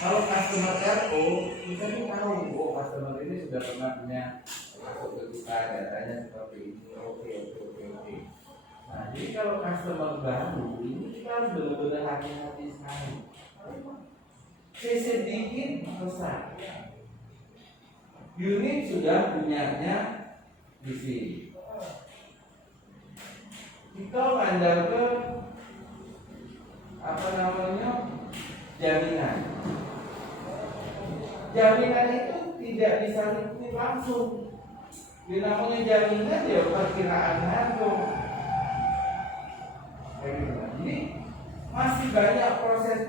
Kalau customer RO, kita nih tahu, oh customer ini sudah pernah punya masuk ke kita, datanya seperti ini. Oke. Nah, jadi kalau customer baru, ini kita harus benar-benar hati-hati sekali. Sedikit besar. Unit sudah punyanya di sini. Kita mandar ke jaminan. Jaminan itu tidak bisa langsung. Namanya jaminan ya perkiraan harga. Jadi masih banyak proses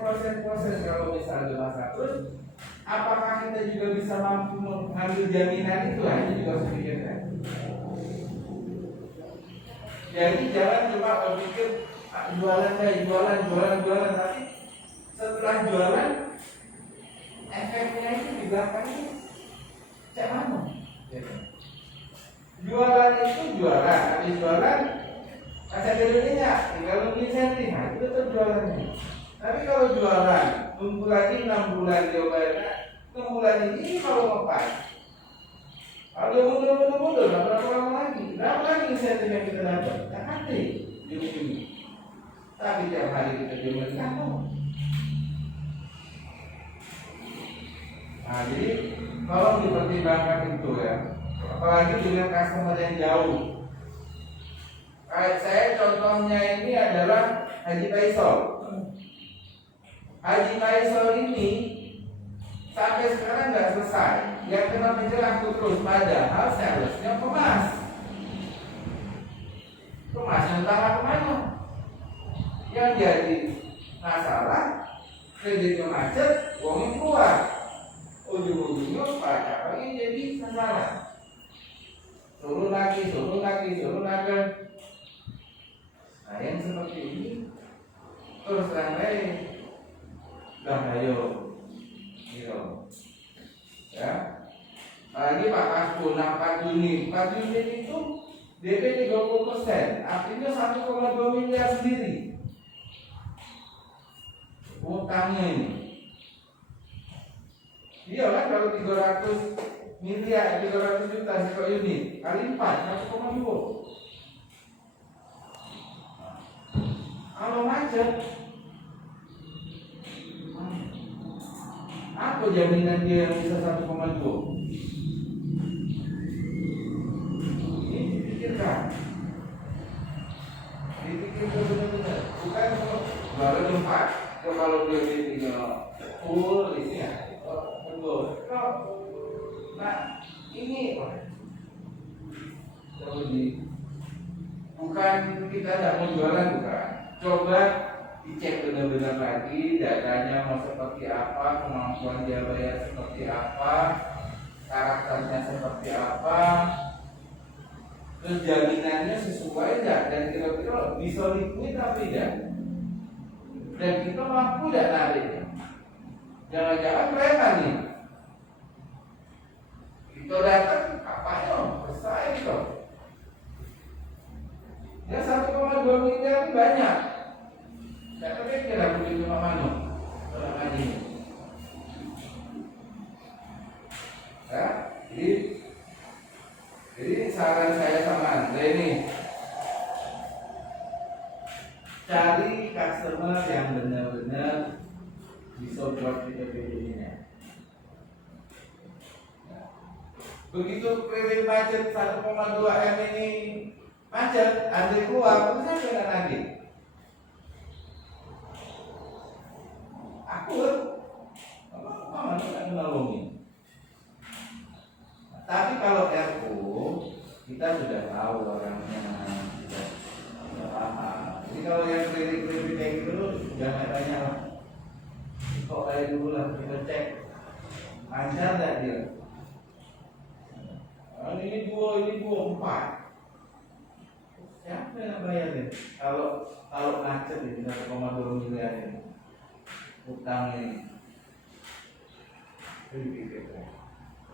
kalau misalnya masalah terus. Apakah kita juga bisa mampu mengambil jaminan itu? Hanya juga harus pikirkan. Jadi jangan cuma berpikir jualan, tapi setelah jualan efeknya itu di belakangnya cek mana? Jualan itu jualan, habis jualan kasih dirinya, tinggal nunggu insentif, nah itu tetap jualannya. Tapi kalau jualan tunggu lagi 6 bulan dia bayar, 6 bulan ini kalau ngepas, kalau mundur, berapa lagi insentif yang kita dapat? Tak ada di ujung. Tapi tiap hari kita jual kamu. Nah, jadi kalau dipertimbangkan itu ya, apalagi dengan customer yang jauh. Kayak saya contohnya ini adalah Haji Faisal. Haji Faisal ini sampai sekarang nggak selesai. Yang kena penjelaku terus, padahal salesnya kemas. Kemasnya entah kemana. Yang jadi masalah kreditnya macet, uangnya keluar. Ujung-ujungnya pajak lagi jadi masalah. Turun lagi. Nah yang seperti ini terus terang ayo gitu ya. Lagi Pak Kasbul, 4 unit itu DP 30%, artinya 1,2 miliar sendiri utangnya ini. Iya kan, kalau 300 miliar, 300 juta sekali unit kali 4, 1,2. Kalau macet, apa jaminan dia yang bisa 1,2? Ini dipikirkan benar-benar. Bukan baru 4, kalau dia tinggal full ini ya, betul. Nah, ini bukan kita tidak mau jualan, bukan. Coba dicek benar-benar lagi datanya mau seperti apa, kemampuan dia bayar seperti apa, karakternya seperti apa, terus jaminannya sesuai enggak, dan kira-kira bisa liquid apa tidak, dan kita mampu tidak nariknya. Jangan-jangan preman nih, kita datang apanya selesai gitu. Ya 1,2 miliar ini banyak. Saya pikir aku di rumah mana orang haji. Ya, jadi saran saya sama Andre ini, cari customer yang benar-benar bisa buat kita pilihnya. Begitu kredit macet 1,2 M ini macet, Andre keluar, terus saya kena lagi. Aku mama tidak menolongin. Tapi kalau RO kita sudah tahu orangnya, sudah paham. Jadi kalau yang kredit kayak gitu jangan tanya lah. Kok kayak dulu lah, kita cek lancar tidak dia. Ini 2, 4. Siapa yang bayar nih? Kalau macet ini 1,2 miliar ini utang ini,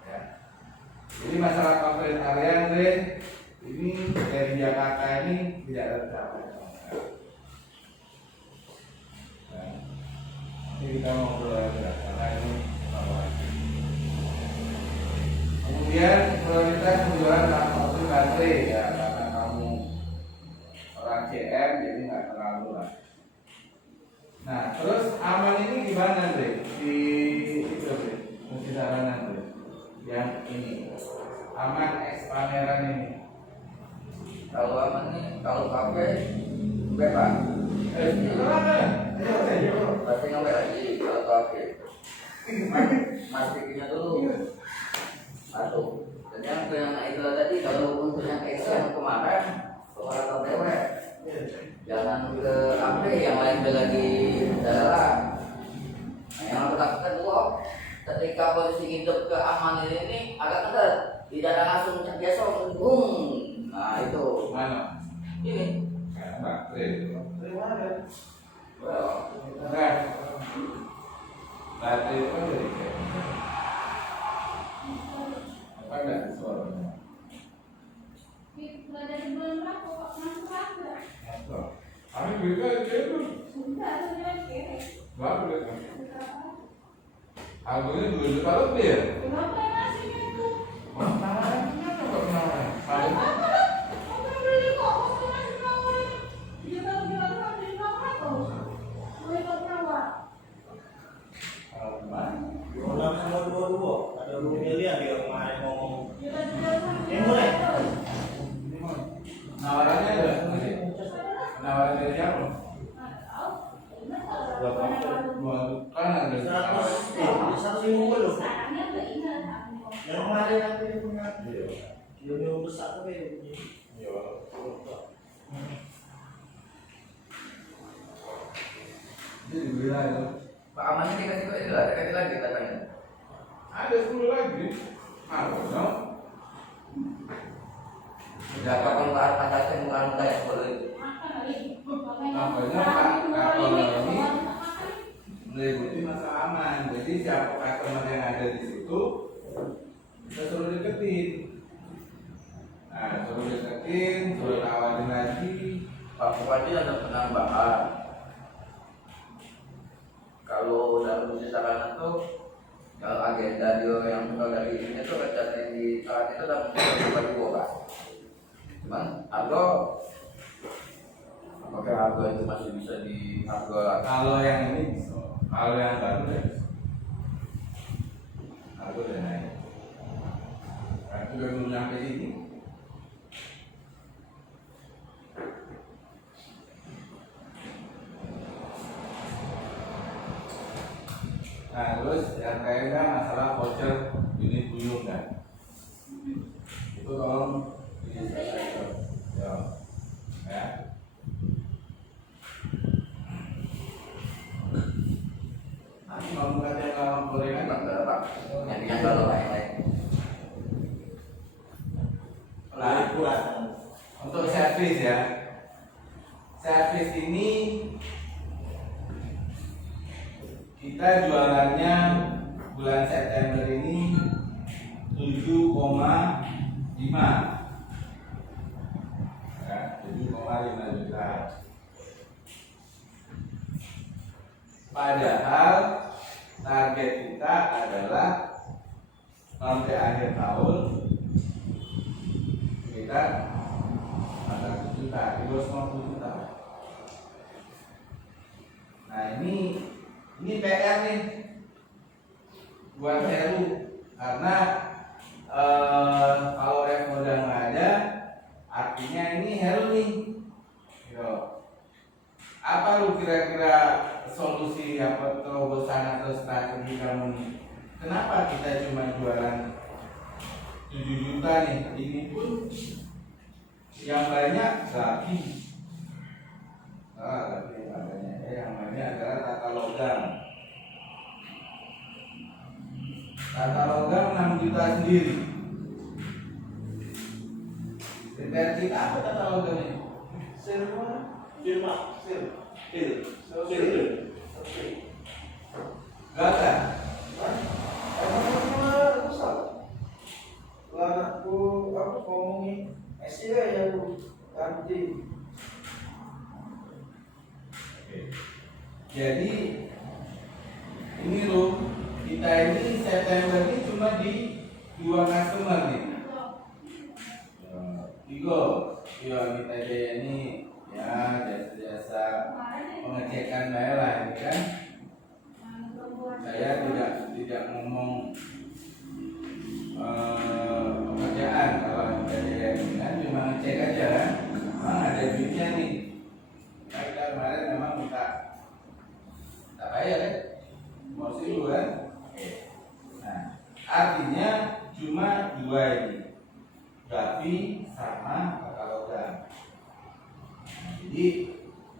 ya. Jadi masalah coverage area ini dari Jakarta ini tidak tercapai. Nah, ini kita ngobrol aja karena ini Kemudian prioritas penjualan transportasi baterai ya, karena kamu orang CM jadi nggak terlalu lah. Nah terus aman ini gimana Bre? Di itu Bre, mesti saranan Bre. Yang ini aman ekspaneran ini. Kalau aman nih, kalau pakai bebas. Tapi nggak lagi kalau pakai. Masukinnya dulu. Satu. Dan yang itu tadi kalau untuk yang X yang kemarin atau dewek, jangan ke HP yang lain lagi adalah. Nah, yang harus lakukan dulu ketika posisi hidup keamanan ini agak ketat, tidak ada langsung biasa boom. Nah itu Mana? ini. Baterai. Well, Nah, baterai itu kan dari kayak apa enggak suaranya? Nggak dari bulan berapa kok masuk ada? Masuk. Kami juga itu Sudah, sudah kira. berapa kan? Harganya 2 juta lebih ya? Kenapa yang ngasihnya itu? Penawaran gimana kok penawaran? Paling Apa lah? Kamu beli kok, kamu ngasih penawaran. Dia kalau bilang kamu beli penawaran kok. Mau ikut penawar. gimana? Orang semua dua-dua, ada 2 miliar dia kemarin ngomong. Dia tadi bilang sama dia. Boleh. Penawarannya ada nggak? Penawaran dari siapa? Nggak tahu. Ingat kalau Berapa? penawaran. 2 juta ada 150. Sarangnya nggak ingat aku. Yang kemarin aku yang punya. Yang besar tuh dia punya. Iya. Jadi dibilang itu Pak Aman ini kasih itu ada lagi katanya. ada 10 lagi. Harusnya Berapa penggunaan pancasila penggunaan budaya seperti itu? Makan lagi. Makanya Makanya, sarangnya Pak, keluar kalau ini, ini- keluar tak makan. meliputi masalah aman. Jadi siapa customer yang ada di situ kita suruh deketin. Nah, suruh deketin, suruh tawarin lagi. Pak Bupati ada penambahan. Kalau dalam uji sarana tuh kalau agenda dia yang dari ini tuh kerjaan di saat itu dalam bagi Pak. Cuman apakah harga itu masih bisa di harga Kalau yang ini bisa, kalau yang baru ya bisa. Aku udah naik. Aku udah belum nyampe sini. Nah terus yang kayaknya masalah voucher unit buyung kan. Itu tolong diselesaikan. Ya. Nanti kalau katanya kalau gorengan Bang Pak? Yang kalau lain-lain. Nah, untuk servis ya. Servis ini kita jualannya bulan September ini 7,5 ya, 7,5 juta. Padahal target kita adalah sampai akhir tahun kita 400 juta, 250 juta. Nah ini PR nih buat Heru karena kalau modal nggak ada artinya ini Heru nih. Yo. Apa lu kira-kira solusi apa terobosan atau strategi kamu nih? Kenapa kita cuma jualan 7 juta nih? Ini pun yang banyak lagi. Tapi yang banyak adalah tata logam. Tata logam 6 juta sendiri. Deterjen apa tata logam ini? Firma. Gata. Anakku aku ngomongin SD ya bu ganti. Jadi ini loh, kita ini September ini cuma di dua customer nih. Tiga, iya kita jaya ini ya jasa-jasa pengecekan saya lah ini kan. Saya tidak ngomong pekerjaan kalau kita jaya ini kan cuma ngecek aja kan. Memang ada duitnya nih. Kita kemarin memang minta bayar kan, mau dulu kan. Nah, artinya cuma dua ini. Gavi sama Pekalongan. Jadi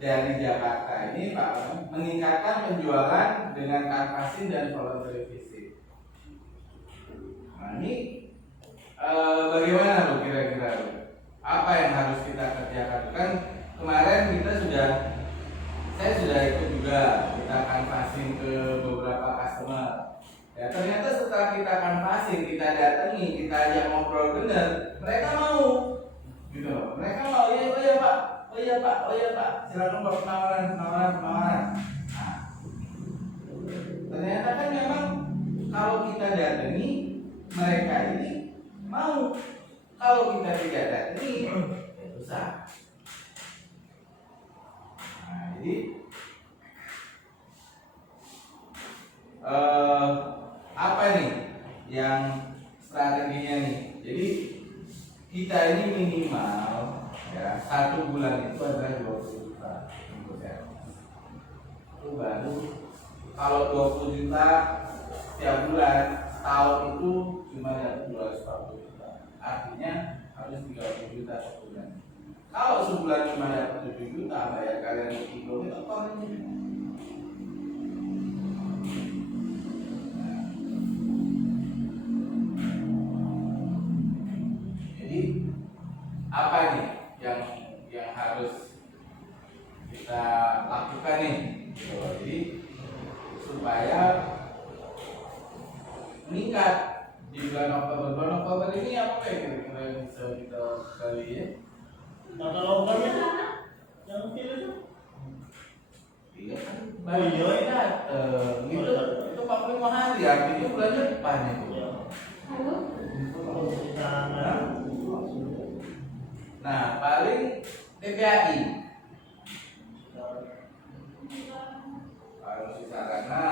dari Jakarta ini Pak meningkatkan penjualan dengan kanvasin dan voluntary visit. Nah ini bagaimana Bu kira-kira? Apa yang harus kita kerjakan? Kan kemarin saya sudah ikut juga kita kanvasin ke beberapa customer. Ya ternyata setelah kita kanvasin, kita datangi, kita ajak ngobrol bener, mereka mau, gitu loh. Mereka mau, oh iya pak, silakan buat penawaran. Nah, ternyata kan memang kalau kita datangi, mereka ini mau. Kalau kita tidak datangi, ya susah. Nah, jadi apa nih yang strateginya nih? Jadi kita ini minimal ya 1 bulan itu adalah 20 juta untuk servis. Itu baru kalau 20 juta setiap bulan, tahun itu cuma dapat 240 juta. Artinya harus 30 juta sebulan. Kalau sebulan cuma dapat 7 juta, bayar kalian 1 kilo itu apa ini? Apa nih yang harus kita lakukan nih? Jadi supaya meningkat di bulan Oktober ini apa ya kira-kira yang bisa kita kali ya? Katalogannya yang kecil itu? Iya kan? Oh iya dateng itu 45 hari artinya bulan depan itu. Nah, paling TPAI. Kalau si Sarana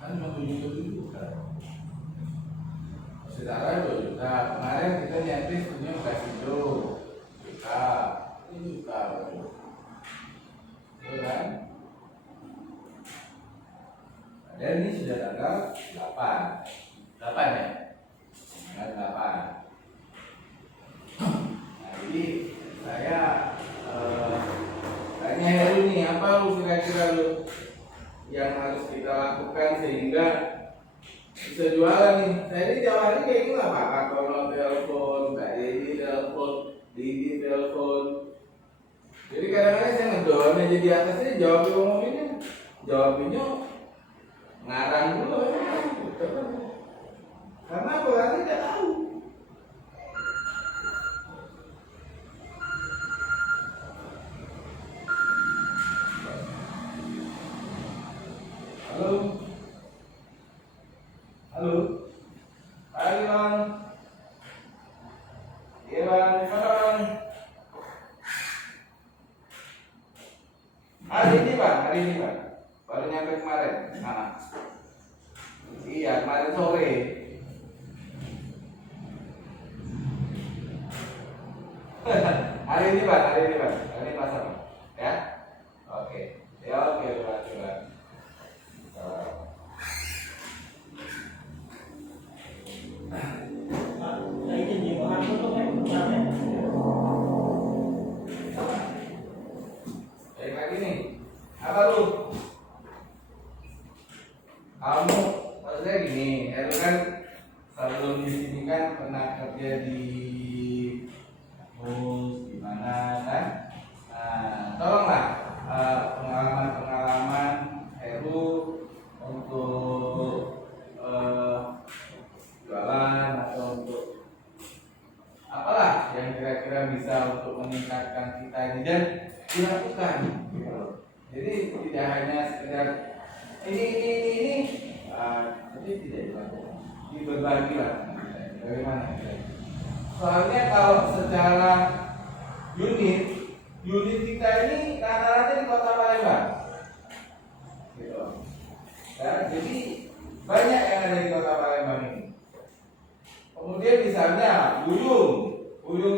kan cuma 7 juta. Si Sarana 2 juta. Kemarin kita nyatis punya kasih juta. Ini juta. Betul kan? Dan ini sudah tanggal 8 ya? Tanggal 8. Jadi saya tanya Heru nih, apa lu kira-kira lu yang harus kita lakukan sehingga bisa jualan nih? Saya ini tiap hari kayak gini lah Pak Kartono telepon, Kak Dedi telepon, Didi telepon. Jadi kadang-kadang saya ngedorong aja di atasnya jawabinnya ngarang dulu ya. Karena orangnya tidak tahu. Halo, pagi bang. Iya bang, mana bang? Hari ini bang, baru nyampe kemarin. Nah, iya kemarin sore. hari ini masa bang, ya? Oke, ya oke bang. Baik lagi nih, apa lu? Kamu maksudnya gini, lu kan sebelum di sini kan pernah kerja di gimana kan? Nah, tolonglah pengalaman Heru untuk jualan atau untuk apalah yang kira-kira bisa untuk meningkatkan kita ini dan dilakukan. Jadi tidak hanya sekedar ini, tapi tidak dilakukan, berbagi lah. Bagaimana? Soalnya kalau secara unit kita ini rata-rata di Kota Palembang. Gitu. Ya, jadi banyak yang ada di Kota Palembang ini. Kemudian misalnya Buyung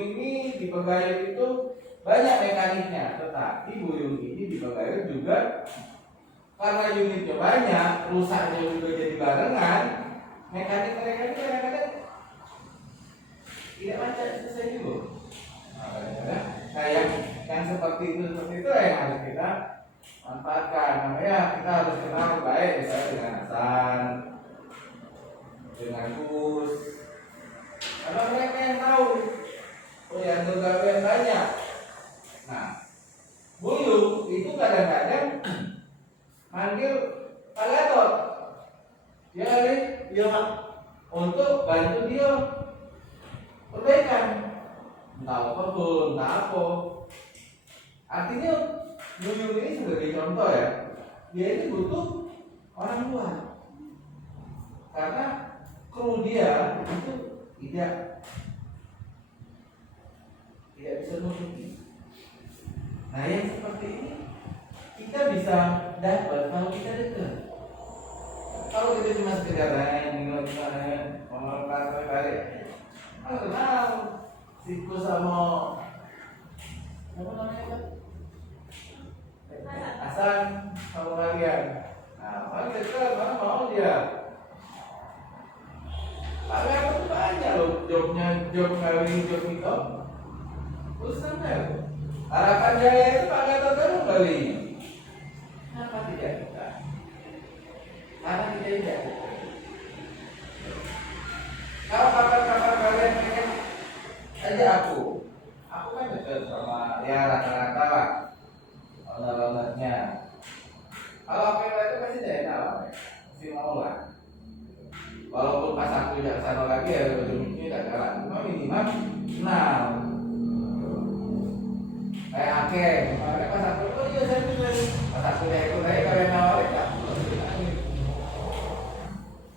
ini di Pegayun itu banyak mekaniknya, tetapi Buyung ini di Pegayun juga karena unitnya banyak, rusaknya juga jadi barengan, mekanik mereka itu kadang-kadang tidak baca selesai dulu. Nah, yang seperti itu yang harus kita manfaatkan. Makanya kita harus kenal baik misalnya dengan Hasan, dengan Gus, karena mereka yang tahu. Oh yang tergabung banyak. Nah, Buyung itu kadang-kadang manggil Pak Gatot, ya kali, ya untuk bantu dia perbaikan, entah apa pun, entah apa. Artinya Buyung ini sebagai contoh ya, dia ini butuh orang luar, karena kru dia itu tidak bisa nutupi. Nah yang seperti ini kita bisa dapat kalau kita dekat. Kalau kita cuma sekedar ngomong balik, kenal siku sama apa namanya Hasan sama kalian. Nah, paling dekat mana mau dia. Tapi aku tuh banyak loh job kali job itu. Terus sampai Harapan Jaya itu Pak Gatot kan kembali. Kenapa tidak kita? Karena kita tidak. Kalau kapan-kapan kalian pengen aja aku kan dekat sama ya rata-rata lah owner-ownernya. Kalau apa itu pasti tidak enak lah, pasti mau lah. Walaupun pas aku tidak kesana lagi ya ujung-ujungnya tidak jalan, cuma minimal kenal. Kayak akeh, makanya pas aku oh iya saya tuh pas aku ikut saya kalian nawarin tak.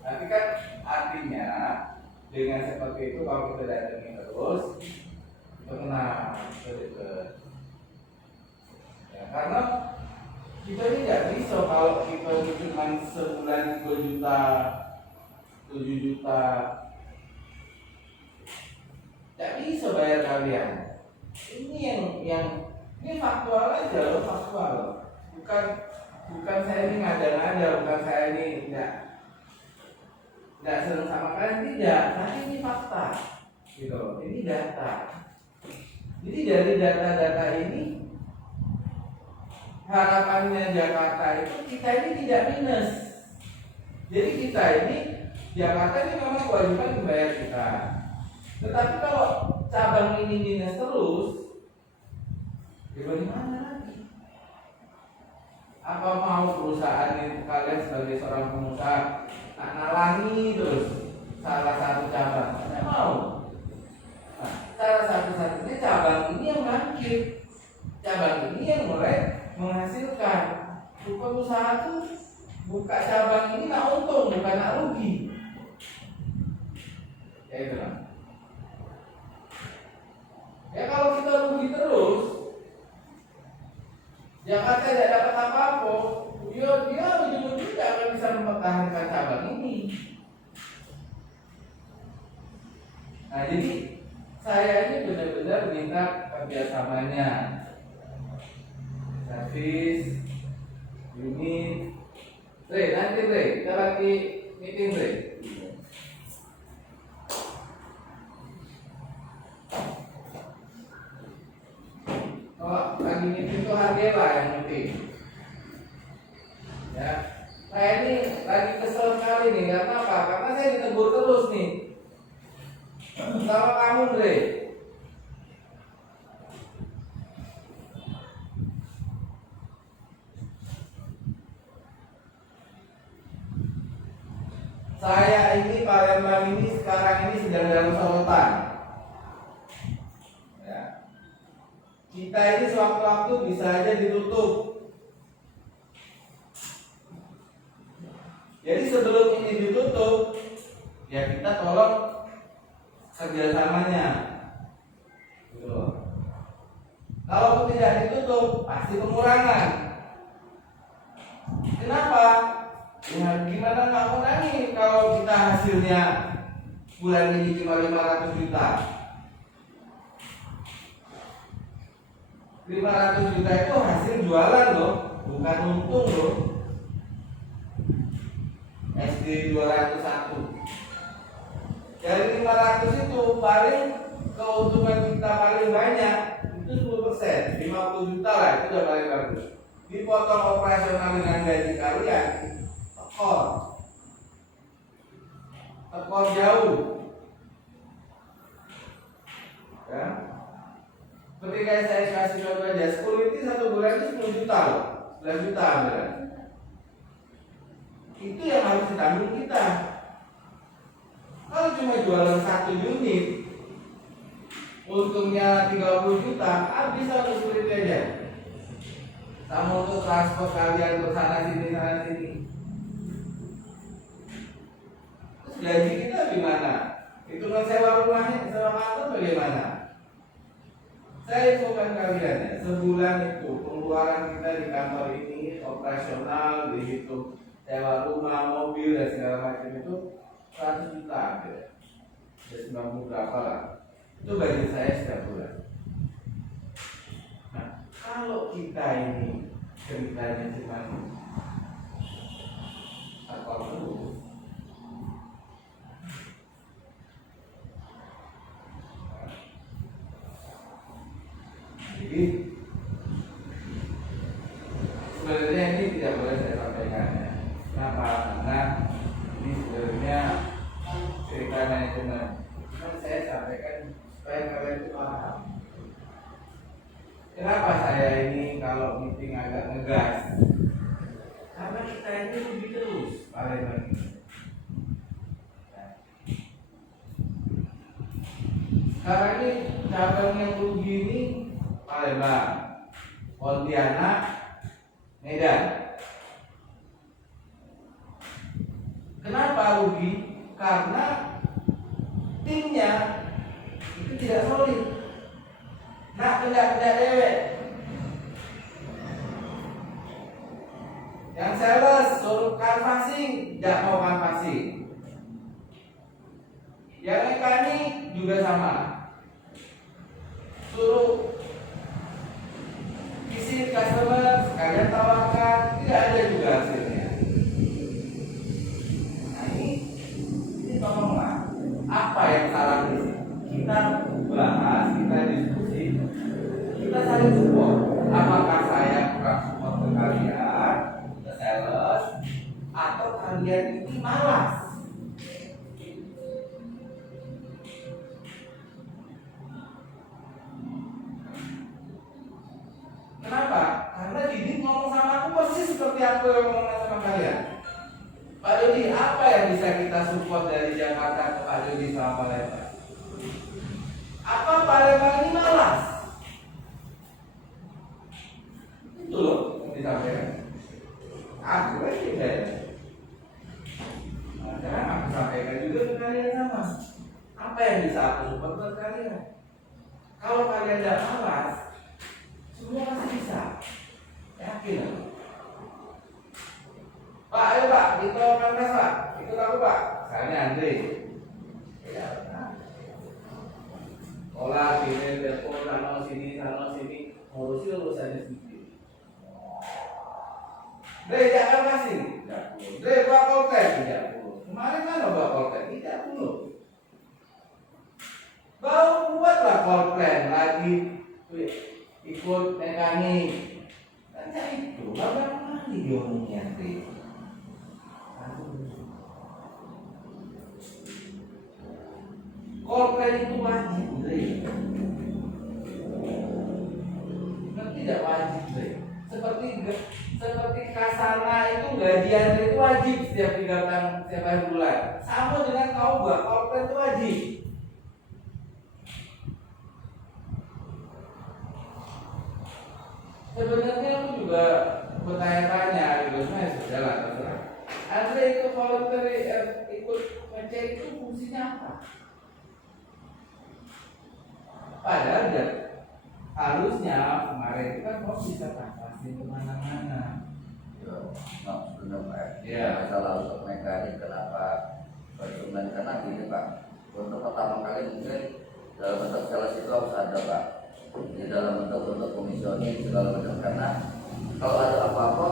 Tapi kan artinya dengan seperti itu kalau kita datangin terus kita kenal dekat. Ya, karena kita ini tidak bisa kalau kita cuma sebulan 2 juta 7 juta tidak bisa bayar kalian. Ini yang ini faktual aja loh, faktual loh. Bukan saya ini ngada-ngada, bukan saya ini tidak senang sama kalian, tidak. Tapi ini fakta, gitu. Ini data. Jadi dari data-data ini harapannya Jakarta itu kita ini tidak minus. Jadi kita ini Jakarta ini memang kewajiban membayar kita. Tetapi kalau cabang ini minus terus, ya bagaimana lagi? Apa mau perusahaan ini kalian sebagai seorang pengusaha nak nalangi terus salah satu cabang? Saya mau. Nah, cara satu-satunya cabang ini yang bangkit, cabang ini yang mulai menghasilkan. Pengusaha tuh buka cabang ini nak untung, bukan nak rugi. Ya itu lah. Ya kalau kita rugi terus, Jakarta tidak dapat apa-apa, dia ujung-ujungnya tidak akan bisa mempertahankan cabang ini. Nah jadi saya ini benar-benar minta kerjasamanya, servis, unit. Nanti kita lagi meeting Oh, lagi meeting itu Handela yang meeting. Ya, saya ini lagi kesel sekali nih, karena apa? Karena saya ditegur terus nih. Sama kamu, Dre. Saya ini Palembang ini sekarang ini sedang dalam sorotan. Ya. Kita ini sewaktu-waktu bisa aja ditutup. Jadi sebelum ini ditutup, ya kita tolong kerjasamanya. Gitu loh. Kalau tidak ditutup pasti pengurangan. Kenapa? Ya gimana nggak ngurangi kalau kita hasilnya bulan ini cuma 500 juta. 500 juta itu hasil jualan loh, bukan untung loh. SD 201. Dari 500 itu paling keuntungan kita paling banyak itu 10%, 50 juta lah itu udah paling bagus. Dipotong operasional dengan gaji kalian, tekor jauh. Ya. Ketika saya kasih contoh aja, security satu bulan itu 10 juta loh, 11 juta beneran. Itu yang harus ditanggung kita. Kalau cuma jualan 1 unit, untungnya 30 juta, habis satu security aja. Sama untuk transport kalian ke sana sini. Terus gaji kita gimana? Hitungan sewa rumahnya, sewa kantor bagaimana? Saya infokan kalian ya, sebulan itu pengeluaran kita di kantor ini operasional, dihitung sewa rumah, mobil dan segala macam itu 100 juta ada. 90 berapa lah. Itu gaji saya setiap bulan. Nah, kalau kita ini ceritanya cuma takut terus, jadi sebenarnya ini tidak boleh saya sampaikan ya. Kenapa? Karena ini sebenarnya cerita manajemen. Cuma saya sampaikan supaya kalian itu paham. Kenapa saya ini kalau meeting agak ngegas? Karena kita ini rugi terus Palembang ini. Sekarang ini cabang yang rugi ini Palembang, Pontianak, Medan. Kenapa rugi? Karena timnya itu tidak solid. Nak tidak dewek. Yang sales suruh canvassing, tidak mau canvassing. Yang mekanik juga sama. Suruh visit customer, sekalian tawarkan, tidak ada juga hasilnya. Nah ini tolonglah. Apa yang salah di sini? Kita bahas, kita diskusi, kita saling support. Apakah saya kurang support ke kalian, ke sales, atau kalian ini malas? Kenapa? Karena Didi ngomong sama aku persis seperti aku yang ngomong sama kalian. Pak Dodi, apa yang bisa kita support dari Jakarta ke Pak Dodi sama Palembang? Apa Palembang ini malas? Itu loh yang disampaikan. Aku aja saya. Nah, sekarang aku sampaikan juga ke kalian sama. Apa yang bisa aku support ke kalian? Kalau kalian tidak malas, semua pasti bisa. Yakin aku. Pak, ayo Pak, kita kanvas Pak. Ikut aku Pak. Misalnya Andre. Ya, nah. Olah, sini, telepon, sana sini, ngurusi urusannya sendiri. Dre, jangan kasih. Tidak perlu. Dre, buat konten. Tidak perlu. Kemarin kan buat konten. Tidak perlu. Baru buatlah konten lagi. Ikut mekanik. Tanya itu, bagaimana kali diomongnya Dre? Korban itu wajib, Dre. Tidak wajib, Dre. Seperti kasana itu gajian itu wajib setiap akhir bulan. Sama dengan kau buat korban itu wajib. Sebenarnya aku juga bertanya-tanya, gitu sebenarnya sudah lah terserah. Andre itu voluntary ikut ngecek itu fungsinya apa? Padahal harusnya kemarin itu kan kau bisa kapasin kemana-mana. Ya, nggak benar Pak. Ya. Masalah untuk mekanik kenapa konsumen, karena gini Pak, untuk pertama kali mungkin dalam bentuk sales itu harus ada Pak, di dalam bentuk komisioning segala macam, karena kalau ada apa-apa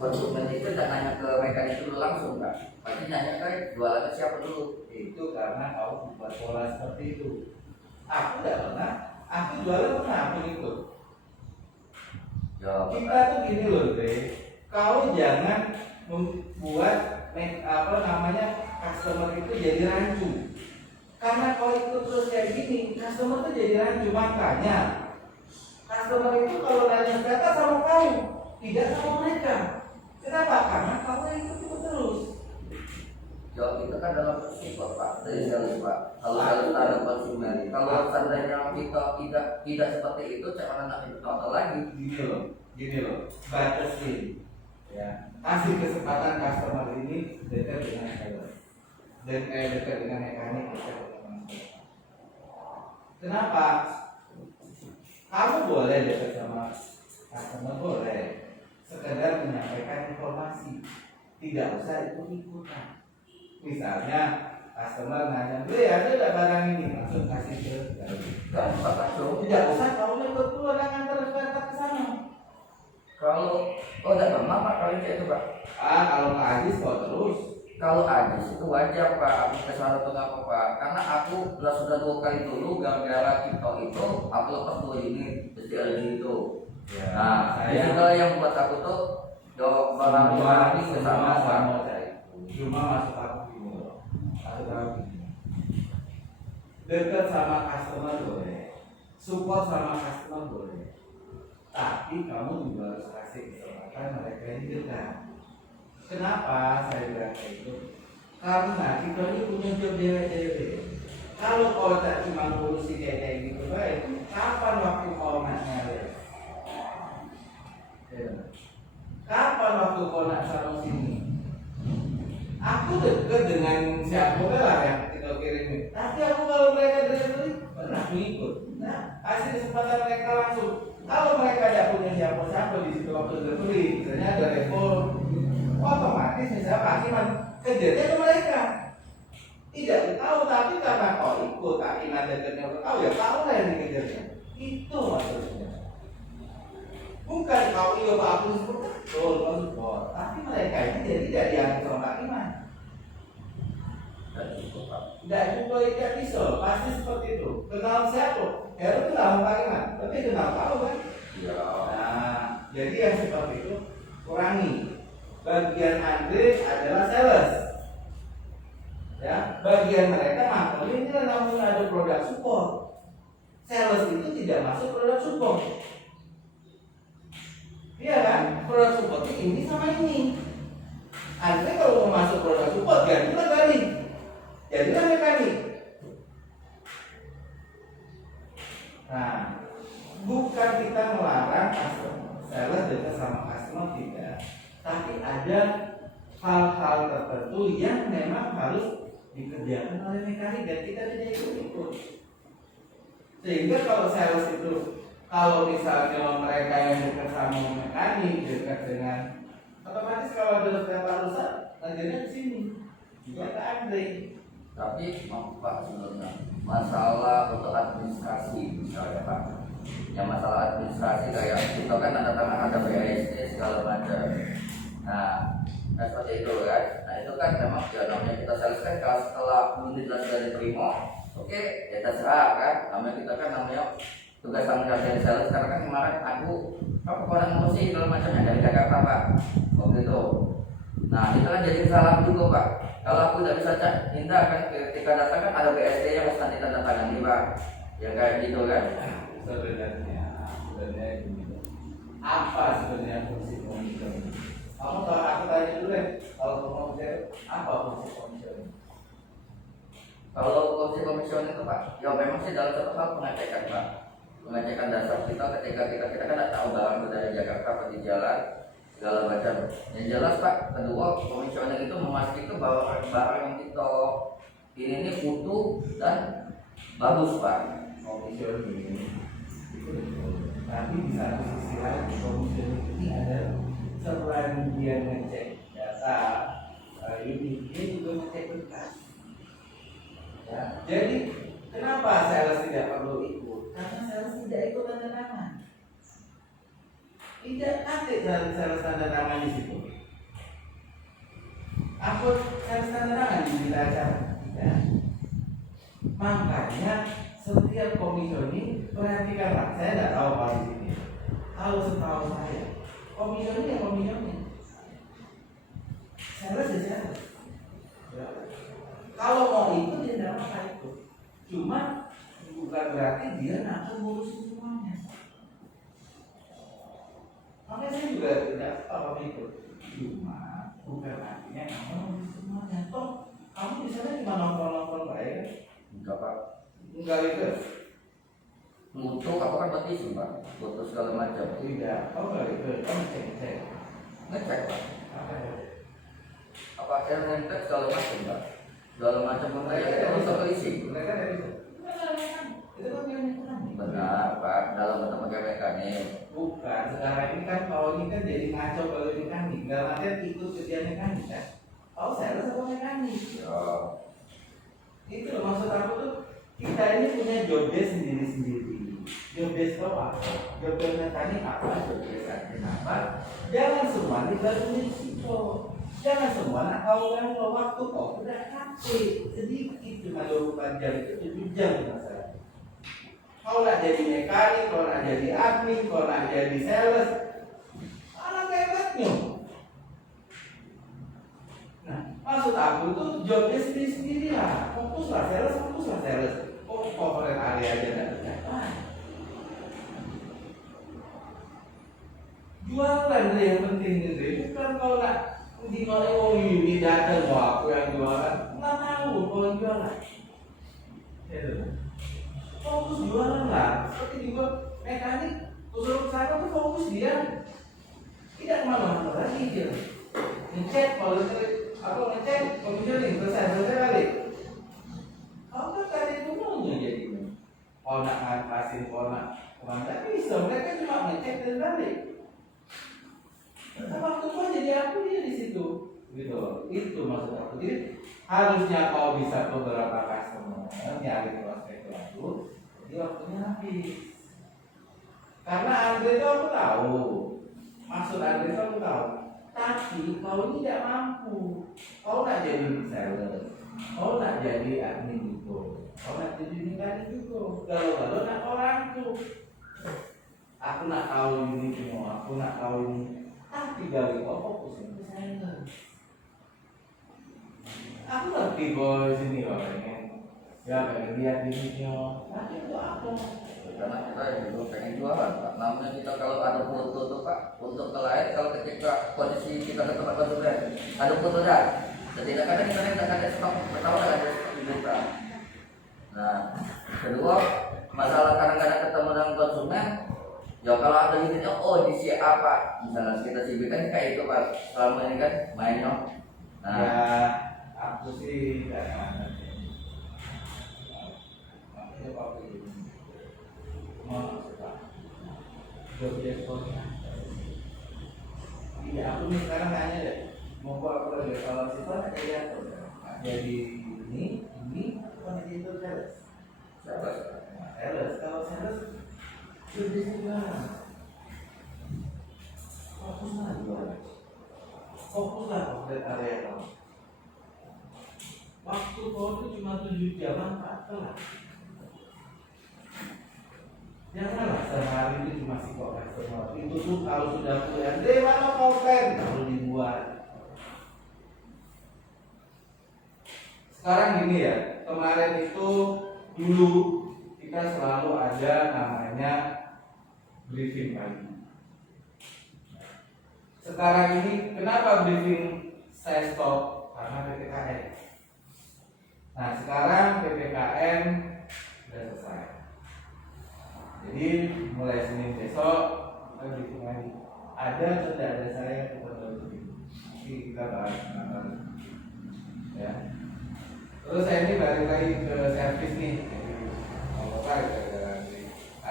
konsumen itu tidak nanya ke mekanik dulu langsung Pak, pasti nanya ke jualan ke siapa dulu. Itu karena kau buat pola seperti itu. Aku tidak pernah. Aku jualan pernah aku ikut. Ya, Kita tuh gini loh, Dre. Kau jangan membuat customer itu jadi rancu. Karena kau ikut terus kayak gini, customer tuh jadi rancu. Makanya customer itu kalau nanya data sama kau, tidak sama mereka. Kenapa? Karena kau ikut terus. ya itu kan dalam sifat Pak, dari sales Pak. Kalau sales ada konsumen, kalau seandainya kita tidak seperti itu, cara nak contoh lagi. Gini loh, batasin, ya, kasih kesempatan customer ini dekat dengan sales dan dekat dengan mekanik, dekat dengan sales. Kenapa? Kamu boleh dekat sama customer, boleh sekedar menyampaikan informasi, tidak usah ikut-ikutan. Misalnya customer nanya, "Bre, ada nggak barang ini?" Langsung kasih ke Kan Pak Kasum, tidak usah kamu ikut keluar dan antar ke sana. kalau tidak pernah Pak kalau itu Pak. Kalau nggak habis kok terus. Kalau habis itu wajar Pak, aku kesana tuh apa Pak? Karena aku sudah 2 kali dulu gara-gara TikTok itu aku lepas dulu ini mesti ada itu. Ya, Nah, itu yang membuat aku tuh barang-barang ini kesana Pak. Cuma masuk aku gini loh. Masuk aku gini. Dekat sama customer boleh, support sama customer boleh. Tapi kamu juga harus kasih kesempatan mereka ini dekat. Kenapa saya bilang kayak itu? Karena kita ini punya job dewe-dewe. Kalau kau tak cuma ngurusi kayak gitu baik, kapan waktu kau nak ngalir? Kapan waktu kau nak sama sini? Aku dekat dengan siapa lah yang kita kirim. Tapi aku kalau mereka delivery pernah mengikut. Nah, kasih kesempatan mereka langsung. Kalau mereka tidak punya siapa-siapa di situ waktu delivery, misalnya ada level, otomatis misalnya Pak Iman kejarnya ke mereka. Tidak tahu, tapi karena kau ikut, Pak Iman dekatnya ke kau, ya kau lah yang dikejarnya. Itu maksudnya. Bukan kau iya Pak aku betul, kau support. Tapi mereka ini jadi tidak dianggap sama Pak Iman. Tidak juga tidak bisa, pasti seperti itu. Kenal siapa? Heru kenal Pak Iman, tapi kenal kau kan? Ya. Nah, jadi yang seperti itu kurangi. Bagian Andre adalah sales. Ya, bagian mereka ini namanya ada produk support. Sales itu tidak masuk produk support. Iya kan? Produk support ini sama ini. Andre kalau mau masuk produk support, gantilah balik. Jadilah mekanik. Nah, bukan kita melarang sales dekat sama customer, tidak. Tapi ada hal-hal tertentu yang memang harus dikerjakan oleh mekanik dan kita tidak ikut-ikut. Sehingga kalau sales itu, kalau misalnya mereka yang dekat sama mekanik, dekat dengan otomatis kalau ada kereta rusak, lanjutnya ke sini. Juga ke Andre. Tapi Pak sebenarnya masalah untuk administrasi misalnya Pak, yang masalah administrasi kayak kita kan ada BSD segala macam. Nah seperti itu kan. Nah itu kan memang ya namanya kita sales kan kalau setelah unit sudah diterima, oke ya terserah kan. Namanya kita kan namanya tugas tanggung jawab dari sales, karena kan kemarin aku orang ngurusi segala macamnya dari Jakarta Pak, waktu itu. Nah itu kan jadi kesalahan juga Pak. Kalau aku tidak bisa minta kan ketika datang kan ada BSD yang harus nanti tanda tangan nih Pak, yang kayak gitu kan. Sebenarnya gini. Apa sebenarnya fungsi komisior? Kamu tahu, aku tanya dulu deh. Kalau komisior, apa fungsi komisior? Kalau fungsi komisioner itu Pak, ya memang sih dalam satu hal pengecekan Pak, pengecekan dasar kita ketika kita kan tidak tahu barang itu dari Jakarta atau di jalan segala macam. Yang jelas Pak, kedua komisioner itu memastikan bahwa barang yang kita ini utuh dan bagus Pak. komisioning itu betul. Tapi di satu sisi lagi komisioning ini adalah selain dia ngecek data ini, dia juga ngecek berkas. Ya, jadi kenapa sales tidak perlu ikut? Karena sales tidak ikut tanda tangan. Tidak ada sales tanda tangan di situ. Aku sales tanda tangan di berita acara. Tidak. Makanya setiap komisioning perhatikanlah. Saya tidak tahu kalau di sini. Kalau setahu saya, komisioning ya komisioning. Sales ya sales. Ya. Kalau mau ikut dia tidak apa ikut. Cuma bukan berarti dia nak ngurusin semuanya. Makanya saya juga tidak tahu ikut. Cuma bukan artinya kamu ngurusin semuanya. Toh kamu di sana cuma nongkrong-nongkrong baik. Enggak Pak. Enggak itu. Mutu apa kan berarti sih Pak? Foto segala macam. Tidak. Oh enggak itu. Kamu cek. Ngecek Pak. Apa ya? Apa ngecek segala macam Pak? Segala macam Mereka itu ada bisa terisi. Mereka ada itu. Itu kan yang kurang. Benar Pak. Dalam bentuk pakai mekanik. Bukan. Sekarang ini kan kalau ini kan jadi ngaco kalau mekanik. Dalam artian ikut kerjaan mekanik kan. Oh saya rasa mekanik. Ya. Itu loh, maksud aku tuh kita ini punya job desk sendiri-sendiri. Job desk kau apa? Job desk mekanik apa? Job desk admin apa? Jangan semua digabungin situ. Jangan semua nak kau yang waktu kau udah capek sedikit cuma 24 jam itu 7 jam masalah. Kau nak jadi mekanik, kau nak jadi admin, kau nak jadi sales, anak hebatnya. Nah, maksud aku tuh jobnya sendiri-sendiri lah. Fokuslah sales. Oh, corporate area aja nggak tercapai. Jualan deh yang penting gitu. Bukan kau nak di mau ini datang mau aku yang jualan. Nggak tahu kau yang jualan. Ya, fokus jualan lah. Seperti juga mekanik, usul sana tuh fokus dia. Tidak kemana-mana lagi dia. Ngecek kalau aku ngecek komisioning selesai balik. Kau kan tadi itu maunya jadinya. Kau nak ngatasin, kau nak kemana bisa. Mereka cuma ngecek dan balik. Waktu kau jadi aku dia di situ. Gitu. Itu maksud aku. Jadi harusnya kau bisa beberapa customer nyari prospek baru. Jadi waktunya habis. Karena Andre itu aku tahu. Maksud Andre itu aku tahu. Tapi kau ini tidak mampu. Kau nak jadi sales, kau nak jadi admin juga, kau nak jadi mekanik juga. Kalau nak orang tuh, aku nak tahu ini semua, aku nak tahu ini. Tapi gawe kau fokusin ke sales. Aku ngerti kau di sini orangnya. Ya pengen lihat bisnisnya. Tapi itu apa? Karena kita juga pengen jualan Pak. Namanya kita kalau ada foto tuh Pak, untuk ke lain kalau ketika kondisi kita ke tempat konsumen ada foto dah. Kadang-kadang kita tidak ada stok, pertama ada stok di buka. Nah, kedua masalah kadang-kadang ketemu dengan konsumen, ya kalau ada unitnya, oh di si apa, misalnya kita sibuk kan kayak itu Pak. Selama ini kan mainnya. Nah, Ya, aku sih tidak ngerti. Makanya waktu itu mau suka job desk-nya. Iya, aku nih sekarang nanya deh, mau aku lagi kalau siswa kayak jadi ini apa nanti itu sales. Sales, kalau sales job desk juga fokuslah jualan. Fokuslah konkret area kamu. Waktu kau itu cuma 7 jam, manfaatkanlah. Janganlah sehari itu cuma si kok customer. Itu tuh kalau sudah pulang, deh mana kau pen? Kalau dibuat. Sekarang gini ya, kemarin itu dulu kita selalu ada namanya briefing pagi. Sekarang ini kenapa briefing saya stop? Karena PPKN. Nah sekarang PPKN sudah selesai. Jadi mulai Senin besok kita briefing lagi. Ada atau tidak ada saya kepada briefing. Nanti kita bahas nanti. Ya. Terus saya ini balik lagi ke servis nih. Mau apa?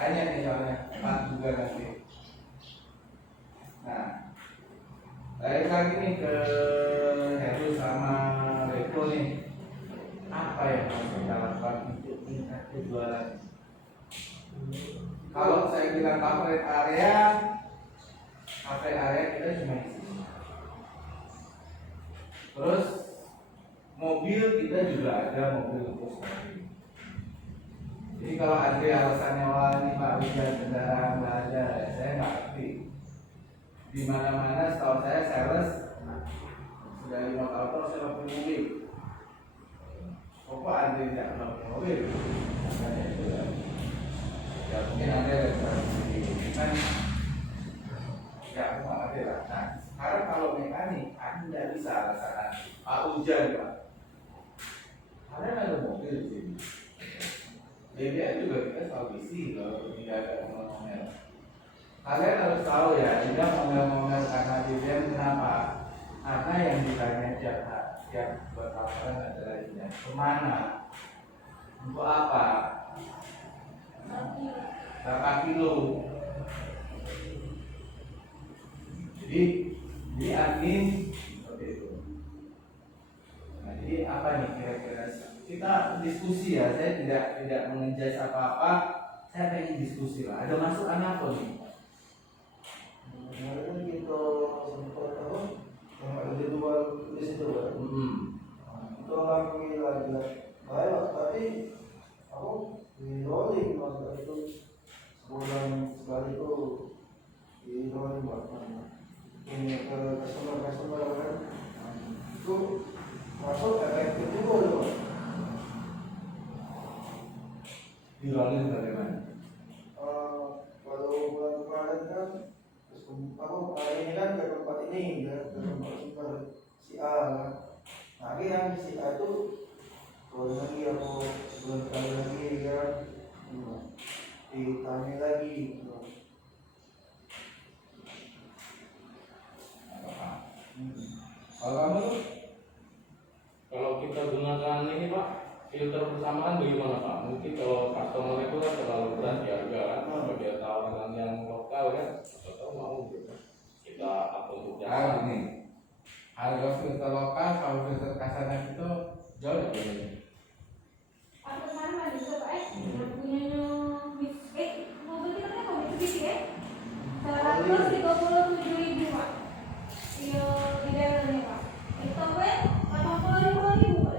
Tanya nih soalnya, Pak juga nanti. Nah, balik lagi nih ke Heru sama Reko nih. Apa yang harus kita lakukan untuk meningkatkan jualan? Kalau saya bilang coverage area kita cuma di sini. Terus mobil kita juga ada mobil untuk sendiri. Jadi kalau ada alasannya wah ini Pak hujan kendaraan nggak ada, saya nggak ngerti. Di mana-mana setahu saya sales sudah 5 tahun terus saya punya mobil. Kok ada yang tidak pernah punya mobil? Makanya itu ya mungkin ada yang sendiri kan ya aku nggak ada lah. Nah sekarang kalau mekanik anda bisa alasan Pak hujan Pak, karena ada mobil di sini. BBM juga kita selalu isi kalau tidak ada ngomel-ngomel. Kalian harus tahu ya, tidak ngomel-ngomel karena BBM kenapa? Karena yang ditanya tiap buat laporan adalah ini kemana, untuk apa, berapa kilo. Jadi admin seperti itu. Nah, jadi apa nih kira-kira? Kita diskusi ya, saya tidak mengejas apa-apa, saya pengen diskusi lah. Ada masukan apa nih? Kemarin kita sempat apa? Yang ada jadwal di situ kan? Itu lagi baik, tapi aku di rolling masa itu sebulan sekali itu di rolling ini ke customer kan? Itu masuk efektif juga loh. Di rolling bagaimana? Kalau bulan kemarin kan aku hari ini kan ke tempat ini ya, ke tempat sumber si A kan. Nah yang si A itu bulan lagi aku bulan kali lagi ya, ditanya lagi. Kalau kamu tuh? Kalau kita gunakan ini Pak, filter bersamaan bagaimana Pak? Mungkin kalau customer itu kan terlalu berat di harga kan, kalau dia tawaran yang lokal kan, atau mau gitu. Kita atur untuk jasa. Ini harga filter lokal kalau filter kasaran itu jauh lebih tinggi. Aku kemarin ada juga Pak, punyanya mobil kita kan mobil Mitsubishi ya, 137.000 Pak. Iya, idealnya Pak. Itu kan 85.000 Pak.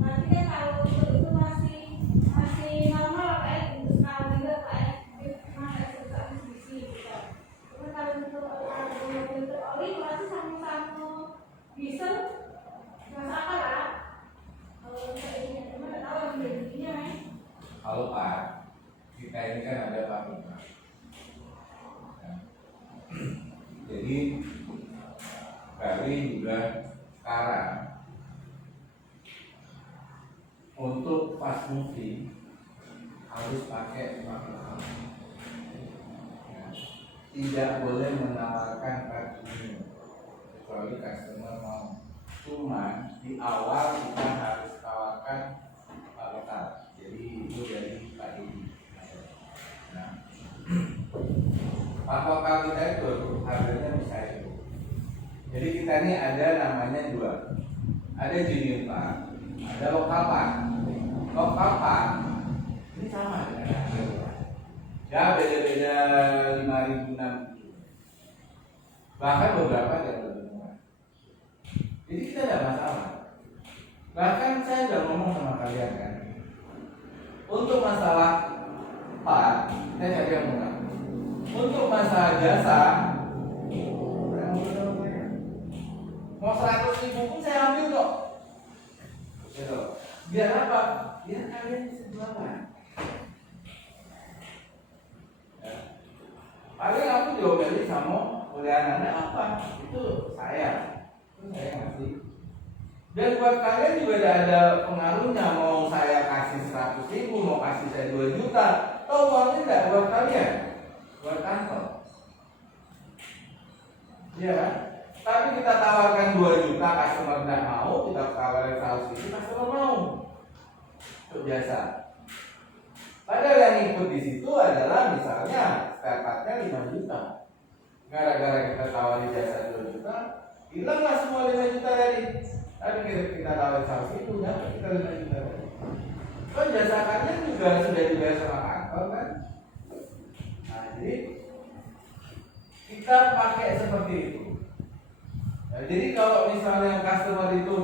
Nanti kan kalau itu masih normal Pak ya, untuk sekarang juga Pak ya. Mana susah Mitsubishi gitu. Cuma kalau untuk mobil oli masih sama-sama diesel, nggak apa lah. Halo Pak, kita ini kan ada pabrika. Jadi dari juga sekarang untuk fast moving harus pakai pabrika. Tidak boleh menawarkan premium kecuali customer mau. Cuma di awal kita harus tawarkan lokal. Jadi itu dari Pak Didi. Nah, Pak lokal kita itu harganya bisa itu. Jadi kita ini ada namanya dua. Ada junior Pak, ada lokal Pak. Lokal Pak ini sama dengan harga. Ya beda-beda 5.000 6.000. Bahkan beberapa ada lebih murah. Jadi kita tidak masalah. Bahkan saya udah ngomong sama kalian kan, untuk masalah Pak, kita cari yang murah. Untuk masalah jasa, mau 100.000 pun saya ambil kok. Gitu. Biar apa? Biar kalian bisa jualan. Ya. Paling aku diomelin sama kuliahannya apa? Itu saya ngasih. Dan buat kalian juga tidak ada pengaruhnya mau saya kasih 100.000, mau kasih saya 2 juta. Tahu uangnya tidak buat kalian, buat kantor. Iya kan? Tapi kita tawarkan 2 juta, customer tidak mau. Kita tawarkan 100.000, customer mau. Itu biasa. Padahal yang ikut di situ adalah misalnya spare partnya 5 juta. Gara-gara kita tawari jasa 2 juta, hilanglah semua 5 juta tadi. Tapi kita tawari sama situ, dapat kita 5 juta tadi. Kan jasakannya juga sudah dibayar sama kantor kan. Nah, jadi kita pakai seperti itu. Nah, jadi kalau misalnya customer itu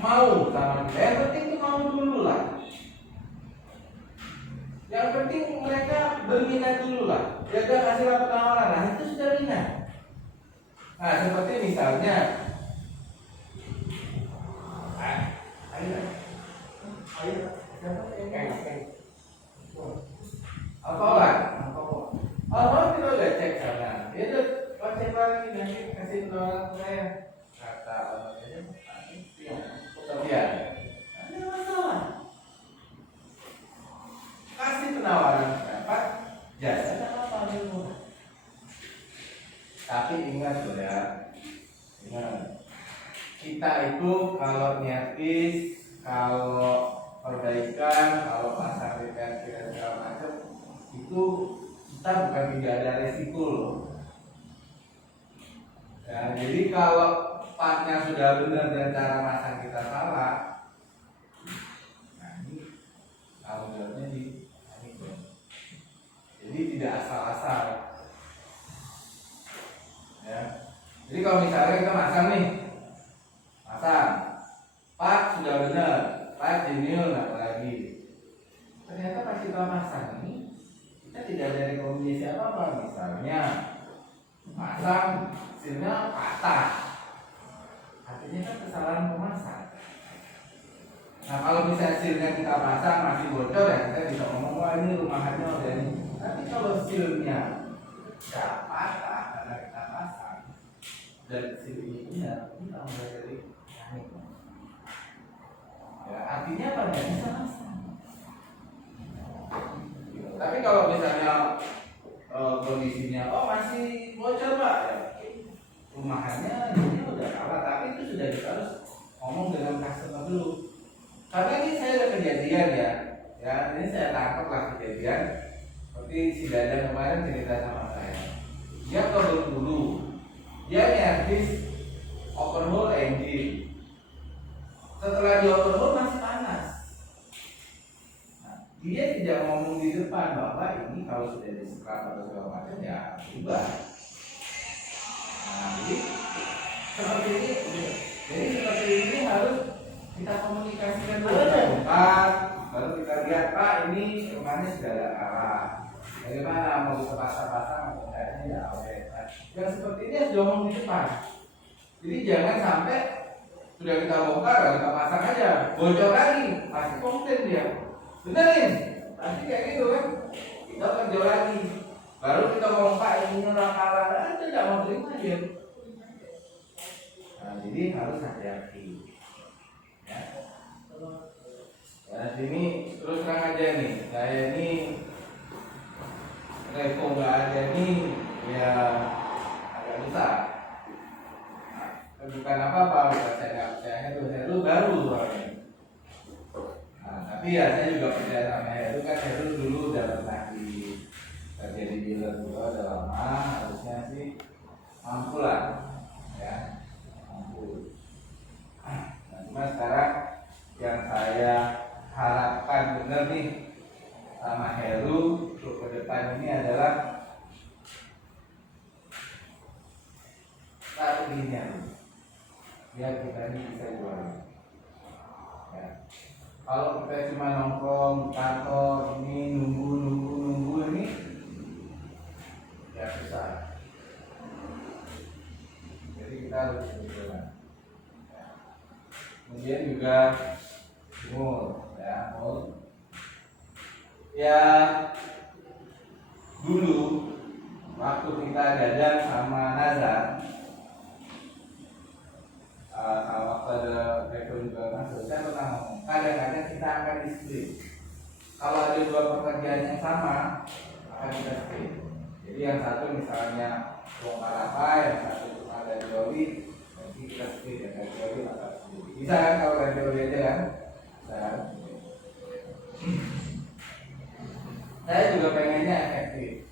mau sama kita, yang penting itu mau dulu lah. Yang penting mereka berminat dulu lah. Dia kasih penawaran, nah itu sudah minat. Nah, seperti misalnya, Alhamdulillah kita udah cek sana. Dia udah cek lagi nanti kasih penawaran saya. Kata orangnya, kemudian ada masalah. Kasih penawaran dapat jasanya apa dulu. Tapi ingat ya, ingat kita itu kalau nyatis, kalau perbaikan, kalau pasang repair segala macam itu kita bukan tidak ada resiko loh. Ya, jadi kalau partnya sudah benar dan cara masang kita salah, nah ini tanggung jawabnya di ini. Jadi tidak asal-asal. Ya. Jadi kalau misalnya kita masang nih, Pak sudah benar, Pak jenius apalagi. Ternyata pas kita masang ini, kita tidak ada rekomendasi apa-apa. Misalnya masang silnya patah, artinya kan kesalahan pemasang. Nah kalau misalnya silnya kita pasang masih bocor ya kita bisa ngomong wah ini rumahannya udah ini. Tapi kalau silnya nggak patah karena kita pasang dan sil ini punya, ini tambah dari teknik. Ya artinya apa ya bisa pasang. Tapi kalau misalnya kondisinya masih bocor pak, ya rumahannya ini udah kalah, tapi itu sudah kita harus ngomong dengan customer dulu. Karena ini saya ada kejadian ya ini saya tangkap lah kejadian seperti si Dadang kemarin cerita sama saya. Dia ke Bengkulu, dia nyervis overhaul engine. Setelah di overhaul masih panas. Dia tidak ngomong di depan bahwa ini kalau sudah disekat atau segala macam ya berubah. Nah, jadi seperti ini harus kita komunikasikan dulu tempat, baru kita lihat Pak ini rumahnya sudah ada arah. Bagaimana mau kita pasang atau enggaknya ya oke. Yang seperti ini harus diomong di depan. Jadi jangan sampai sudah kita bongkar, kita pasang aja, bocor lagi, pasti komplain dia. Benerin, pasti kayak gitu kan. Kita kerja lagi, baru kita ngomong Pak ini orang kalah, itu tidak mau terima dia. Nah, jadi harus hati-hati. Ya. Nah, sini terus terang aja nih, saya ini repo nggak ada nih, ya agak susah. Nah, bukan apa-apa, saya nggak percaya itu saya baru soalnya. Nah, tapi ya saya juga percaya sama Heru kan Heru dulu udah pernah kerja di dealer juga udah lama, harusnya sih mampu lah, ya mampu. Nah, cuma sekarang yang saya harapkan benar nih sama Heru untuk ke depan ini adalah strateginya, biar kita ini bisa jual. Ya. Kalau kita cuma nongkrong kantor ini nunggu ini ya susah. Jadi kita harus berjalan. Ya. Kemudian juga umur, ya umur. Ya dulu waktu kita Dadang sama Nazar, waktu ada Beko juga masuk, saya pernah ngomong kadang-kadang kita akan di split. Kalau ada dua pekerjaan yang sama akan kita split. Jadi yang satu misalnya bongkar apa, yang satu cuma dari oli, nanti kita split ya dari oli atau split. Bisa kan kalau dari oli aja kan? Bisa kan? Saya juga pengennya efektif.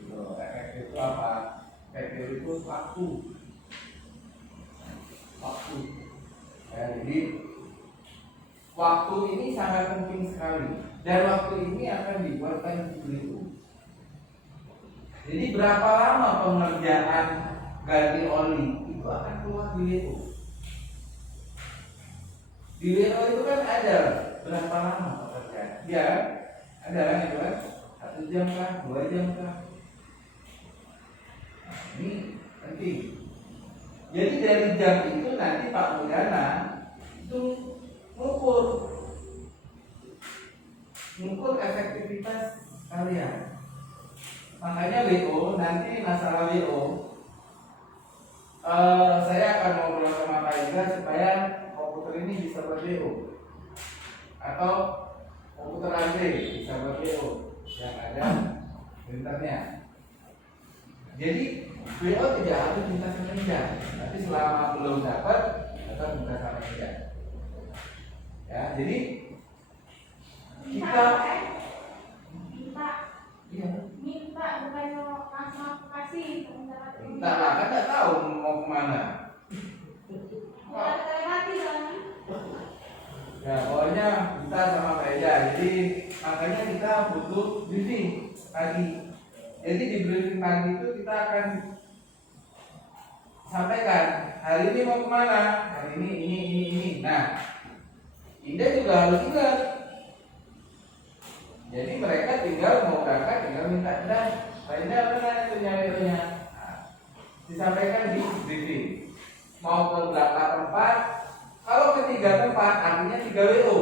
Gitu. Efektif itu apa? Efektif itu waktu. Waktu. Ya, jadi waktu ini sangat penting sekali. Dan waktu ini akan dibuatkan itu. Jadi berapa lama pengerjaan ganti oli itu akan keluar di WO. Di WO itu kan ada berapa lama pekerjaan? Ya, ada kan itu kan? 1 jam kah, 2 jam kah? Nah, ini penting. Jadi dari jam itu nanti Pak Mudana itu mengukur efektivitas kalian. Makanya WO nanti masalah WO saya akan ngobrol sama Pak Indra supaya komputer ini bisa ber-WO atau komputer AD bisa ber-WO yang ada printernya. Jadi WO tidak harus minta meja, tapi selama belum dapat tetap minta sama meja. Ya, jadi kita minta bukan langsung kasih. minta lah, kan nggak tahu mau kemana. Ya pokoknya kita sama meja. Jadi makanya kita butuh briefing pagi. Jadi di briefing pagi itu kita akan sampaikan hari ini mau kemana, hari ini. Nah, Indah juga harus ingat. Jadi mereka tinggal mau berangkat, tinggal minta Indah, Pak Indah mana itu nyari-nyarinya. Nah, disampaikan di briefing. Mau ke berapa tempat? Kalau ketiga tempat artinya 3 WO.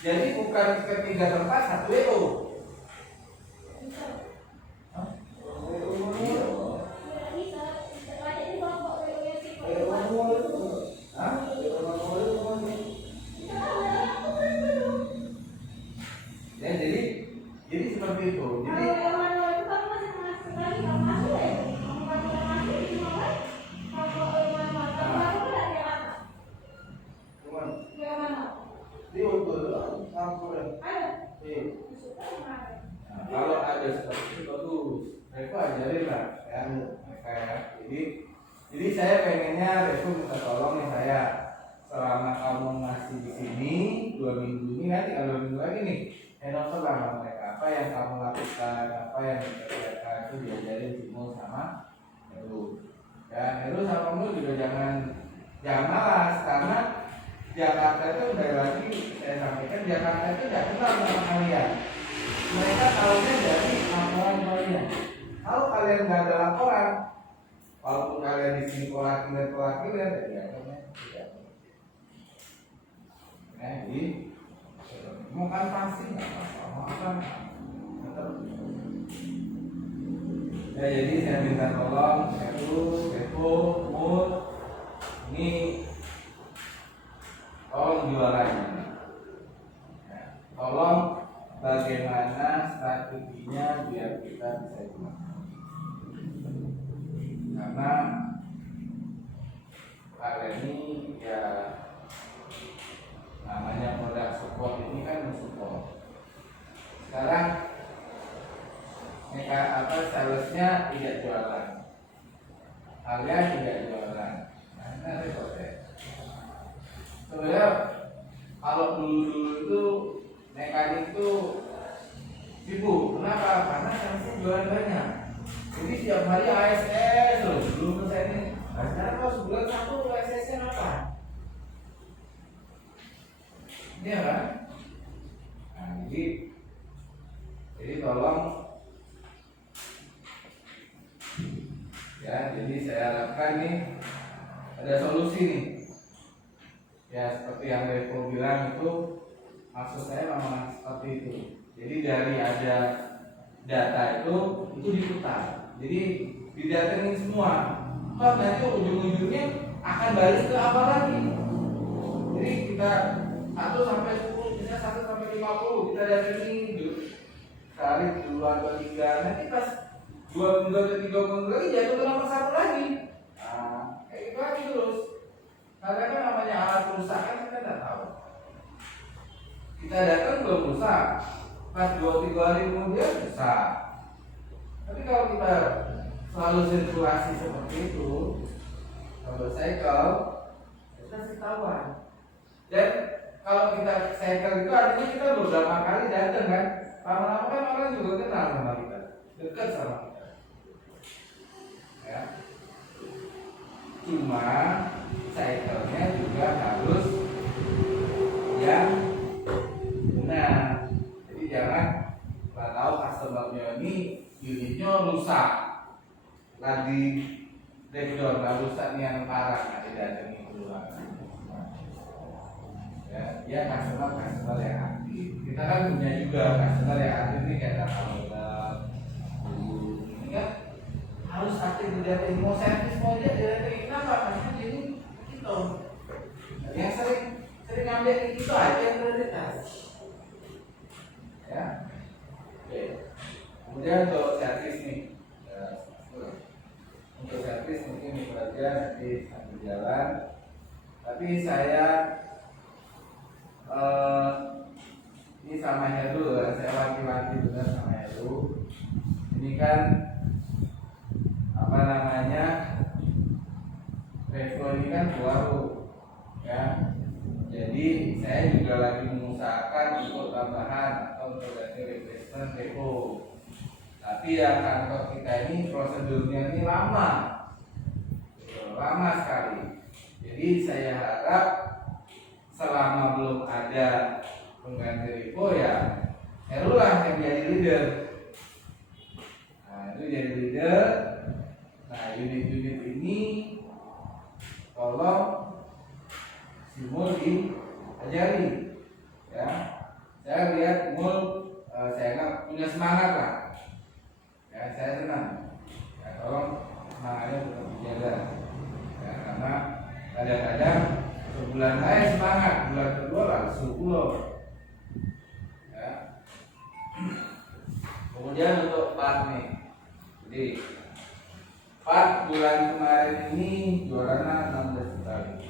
Jadi bukan ketiga tempat 1 WO. Ya, jadi seperti itu. Jadi kalau ada seperti itu bagus, Revo ajarin lah ya, mereka ya. Jadi saya pengennya Revo minta tolong nih saya, selama kamu masih di sini 2 minggu ini, nanti kalau 2 minggu lagi nih, handover lah sama mereka. Apa yang kamu lakukan, apa yang dikerjakan itu diajarin Timo sama Heru. Ya Heru sama kamu juga jangan malas, karena Jakarta itu udah lagi saya sampaikan, Jakarta itu tidak kenal sama kalian. Mereka tahunya dari laporan kalian. Kalau kalian nggak ada laporan, walaupun kalian di sini kolak-kilat, jadi akhirnya tidak. Nah, jadi mau kan pasti nggak apa-apa. Ya, jadi saya minta tolong Depo, Mur, ini tolong jualannya. Ya, tolong bagaimana strateginya biar kita bisa jual. Karena kalian ini ya namanya produk support ini kan mensupport. Sekarang salesnya tidak jualan, kalian tidak jualan, nah repot ya. Sebenarnya kalau dulu itu mekanik itu sibuk, kenapa? Karena salesnya jualan banyak. Jadi setiap hari ASS loh, belum selesai ini. Nah, sekarang kalau sebulan 1 ASS-nya apa? Iya kan? Nah, jadi tolong ya, jadi saya harapkan nih ada solusi nih. Ya seperti yang Revo bilang itu, maksud saya memang seperti itu. Jadi dari ada data itu diputar. Jadi didatengin semua. Toh nanti ujung-ujungnya akan balik ke apa lagi? Jadi kita 1 sampai 10, bisa 1 sampai 50 kita datengin sekali, 2 atau 3. Nanti pas 2 minggu atau 3 minggu lagi jatuh ke nomor 1 lagi. Nah, kayak gitu lagi terus. Karena kan namanya alat rusak kan kita tidak tahu. Kita datang belum rusak, pas 2-3 hari kemudian bisa. Tapi kalau kita selalu sirkulasi seperti itu, kalau cycle, kita pasti ketahuan. Dan kalau kita cycle itu artinya kita beberapa kali datang kan, lama-lama kan orang juga kenal sama kita, dekat sama kita. Ya. Cuma cycle-nya juga harus yang benar. Jadi jangan nggak tahu customer-nya ini unitnya rusak, lagi breakdown, nggak rusak nih yang parah, nggak didatangi keluar. Ya, dia customer yang aktif. Kita kan punya juga customer yang aktif nih kayak ini kan harus aktif didatangi, mau servis mau dia didatangi kenapa? Karena ini gitu. Yang sering ngambil itu aja yang prioritas. Ya. Oke. Kemudian untuk servis nih, untuk servis mungkin itu aja nanti sambil jalan. Tapi saya ini sama Heru, saya wanti-wanti benar sama Heru. Ini kan apa namanya, Revo ini kan baru, ya. Jadi saya juga lagi mengusahakan untuk tambahan atau untuk ganti replacement Revo. Tapi ya kantor kita ini prosedurnya ini lama sekali. Jadi saya harap selama belum ada pengganti Revo ya Heru lah yang jadi leader. Nah itu jadi leader. Nah unit-unit ini tolong Mul diajari, ya. Saya lihat Mul, saya kan punya semangat lah, ya. Saya senang, ya, tolong semangatnya tetap dijaga, ya, karena kadang-kadang sebulan saya semangat, bulan kedua langsung pulau, ya. Kemudian untuk part nih, jadi part bulan kemarin ini juaranya 16 juta.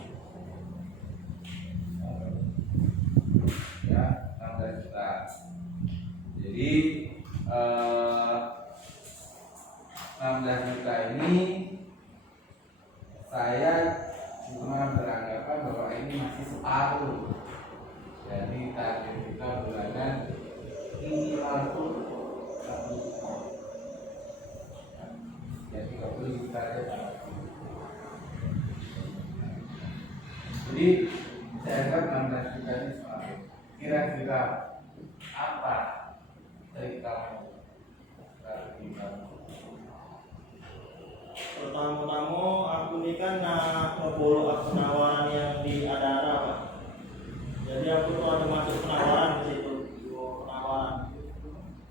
Ya, 16 juta. Jadi 16 juta ini saya cuma beranggapan bahwa ini masih separuh. Jadi target kita bulanan 31 juta. Jadi 30 juta aja. Jadi saya anggap 16 juta ini separuh. Kira-kira apa cerita kita? Pertama-tama aku ini kan ngefollow up penawaran yang di Adara, Pak. Jadi aku tuh ada masuk penawaran di situ,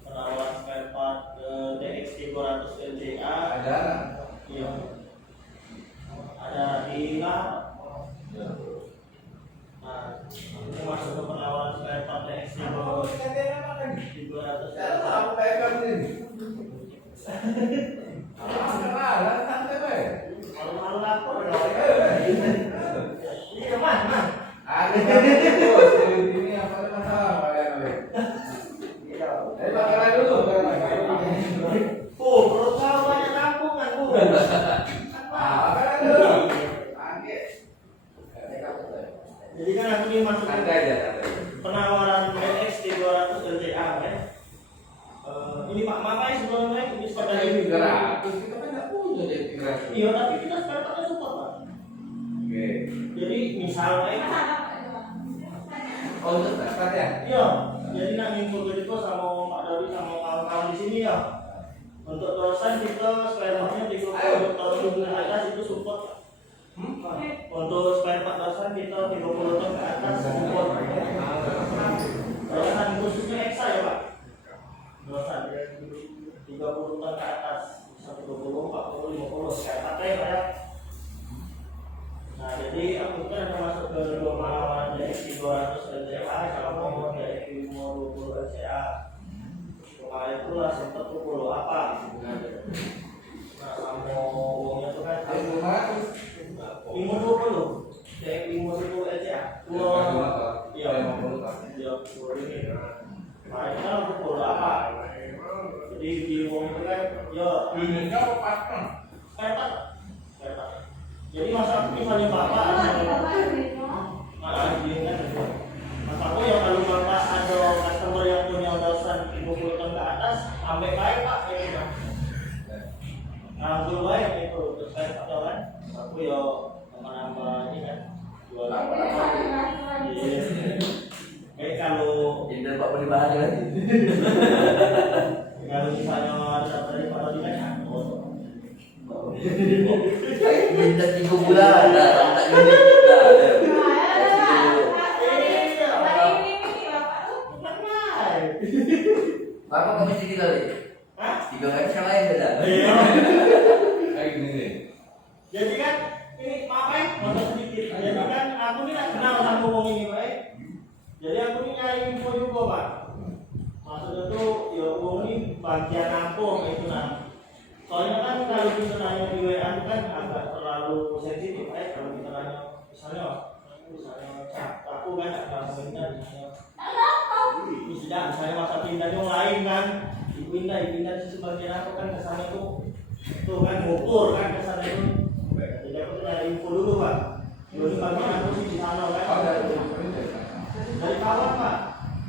penawaran spare part DX 300 LCA. Ada? Iya. Ada di Lahap. Nah, aku masuk ke penawaran spare part DX 300 Malu-malu lapor dong. Iya, Man. Ini apa masalah kalian? Bakalan dulu. Perut kau banyak tampungan, Bu. Bakalan dulu. Jadi kan aku ini masuk Santai aja. penawaran DX 300 LCA, ya. Ini Pak Mapai sebelumnya ini pada ini 300 kita kan nggak punya deh 300. Iya, tapi kita spare partnya support, Pak. Oke. Jadi misalnya Oh itu dapat ya? iya, jadi nak info itu sama Pak Dori sama kawan-kawan di sini ya. Untuk dosen kita spare partnya 30 tahun ke atas itu support. Untuk spare part dosen kita 30 tahun ke atas support. Dosen khususnya EXA ya Pak. Dosen 30 tahun ke atas, 120, 40, 50 spare part ya Pak ya. Nah jadi aku kan masuk ke penawaran DX 200 LCA kalau mau DX 20 LCA. Kemarin itu lah sempat follow apa gitu kan. Nah sama uangnya tuh kan 520 DX 50 LCA. Iya 50 ini. Mereka pukul apa? Jadi di uang itu kan, ya Unitnya apa partner? petak. Jadi masa misalnya bapak Mas aku ya kalau bapak ada customer yang punya dosen buku hitam ke atas, sampai baik pak ini kan. Ngambil baik itu terus saya pakai kan. Aku ya nambah ini kan. Jual apa? Baik kalau Jadi Pak boleh bahas lagi. kalau misalnya ada dari pada di kan. Minta 3 bulan, dah tak unit dah. Bapak komisi 3 kali. Hah? 3 kali sama yang beda. Kayak gini deh. Jadi kan ini pakai motor sedikit. Jadi kan aku ini tak kenal sama ngomong ini pak. Jadi aku ini nyari info juga pak. Maksudnya tuh ya uang ini bagian aku itu nah. Soalnya kan kalau kita nanya di WA itu kan agak terlalu sensitif kalau kita nanya misalnya cak aku kan tak langsung pindah misalnya. Ini sudah misalnya masa pindahnya yang lain kan. Dipindah di sebagian aku kan kesannya tuh kan ngukur kan kesannya itu. Jadi aku tuh nyari info dulu pak. Jadi bagian aku sih di sana kan. Oh, Dari kawan pak.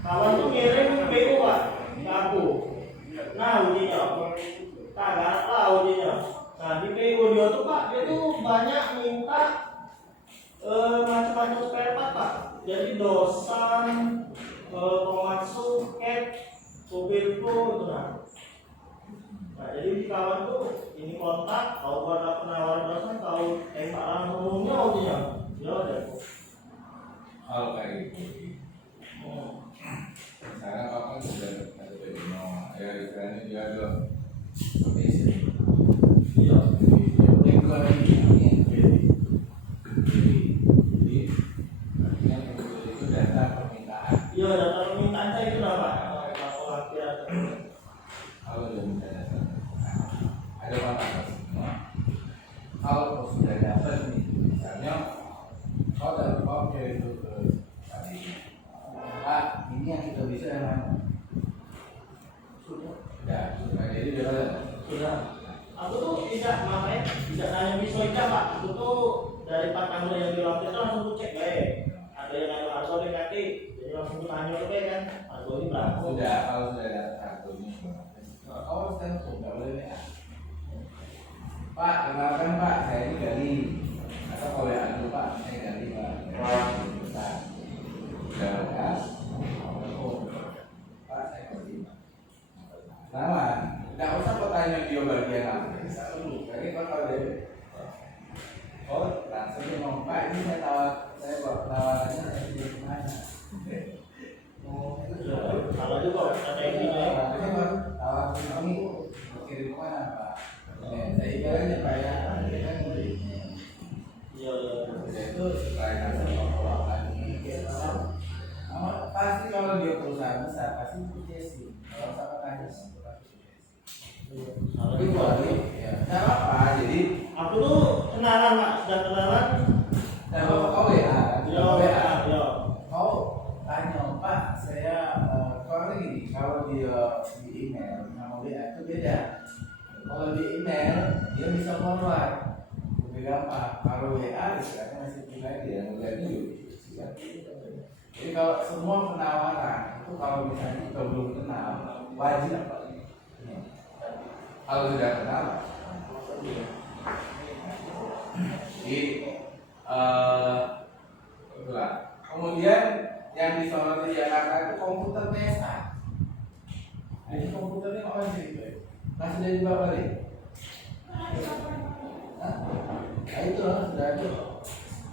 Kawan tuh ngirim PO pak ke aku. Nah ujinya. Kagak tahu dia. Nah di PO dia tuh pak, dia tuh banyak minta macam-macam spare part pak. Jadi dosan, pemasuk, cat, supir itu nah. Nah jadi di kawan tuh ini kontak, kalau ada penawaran dosan, kalau tembak langsung umumnya ujinya. Ya udah. Kalau kayak gitu. Sekarang apa sudah ada demo, ya istilahnya dia ada komisi. Iya. Yang kedua ini jadi artinya itu data permintaan. Iya data permintaan saya itu apa? Laporan kira. Kalau sudah minta data ada apa semua. Kalau sudah dapat nih, misalnya kau dari pakai itu ke tadi. Pak, ini yang kita bisa yang mana? Ya, sudah. Jadi sudah. Sudah. Aku tuh tidak makanya tidak nanya misoika pak. Aku tuh dari Pak Kamil yang di laut itu langsung tuh cek baik. Ada yang nanya harga di kaki, jadi langsung tuh tanya oke kan. Harga ini berapa? Sudah, kalau sudah ada kartunya. Oh, telepon nggak boleh ya. Pak, kenalkan Pak, saya ini Gali. Atau kalau ya dulu Pak, saya Gali Pak. Sudah bekas. Pak, saya Gali Pak. Nama, nggak usah kau tanya dia bagian apa. Bisa dulu, jadi kau tahu deh. Oh, langsung dia ngomong Pak, ini saya buat tawarannya saya pilih kemana? Oh, Kalau juga ada yang ini. tawaran ini kirim kemana Pak? Saya ibaratnya Pak ya, kan Iya. itu layanan sekolah lagi. Pasti kalau dia perusahaan besar pasti itu Jesse. Kalau sama tanya tapi balik, ya, nggak apa-apa. Jadi Aku tuh kenalan pak, sudah kenalan. kau ya, Yo. kau tanya Pak, saya kalau gini, kalau dia di email sama WA itu beda. Kalau di email dia bisa forward, lebih gampang. Kalau WA istilahnya masih pribadi ya, mudahnya juga. Jadi kalau semua penawaran itu kalau misalnya kita belum kenal, wajib apa? Kalau sudah kenal, jadi itulah. Kemudian yang disorot di Jakarta itu komputer PSA. Nah, ini komputernya apa sih itu? Nah, sudah dibawa balik. Nah, itu sudah ada.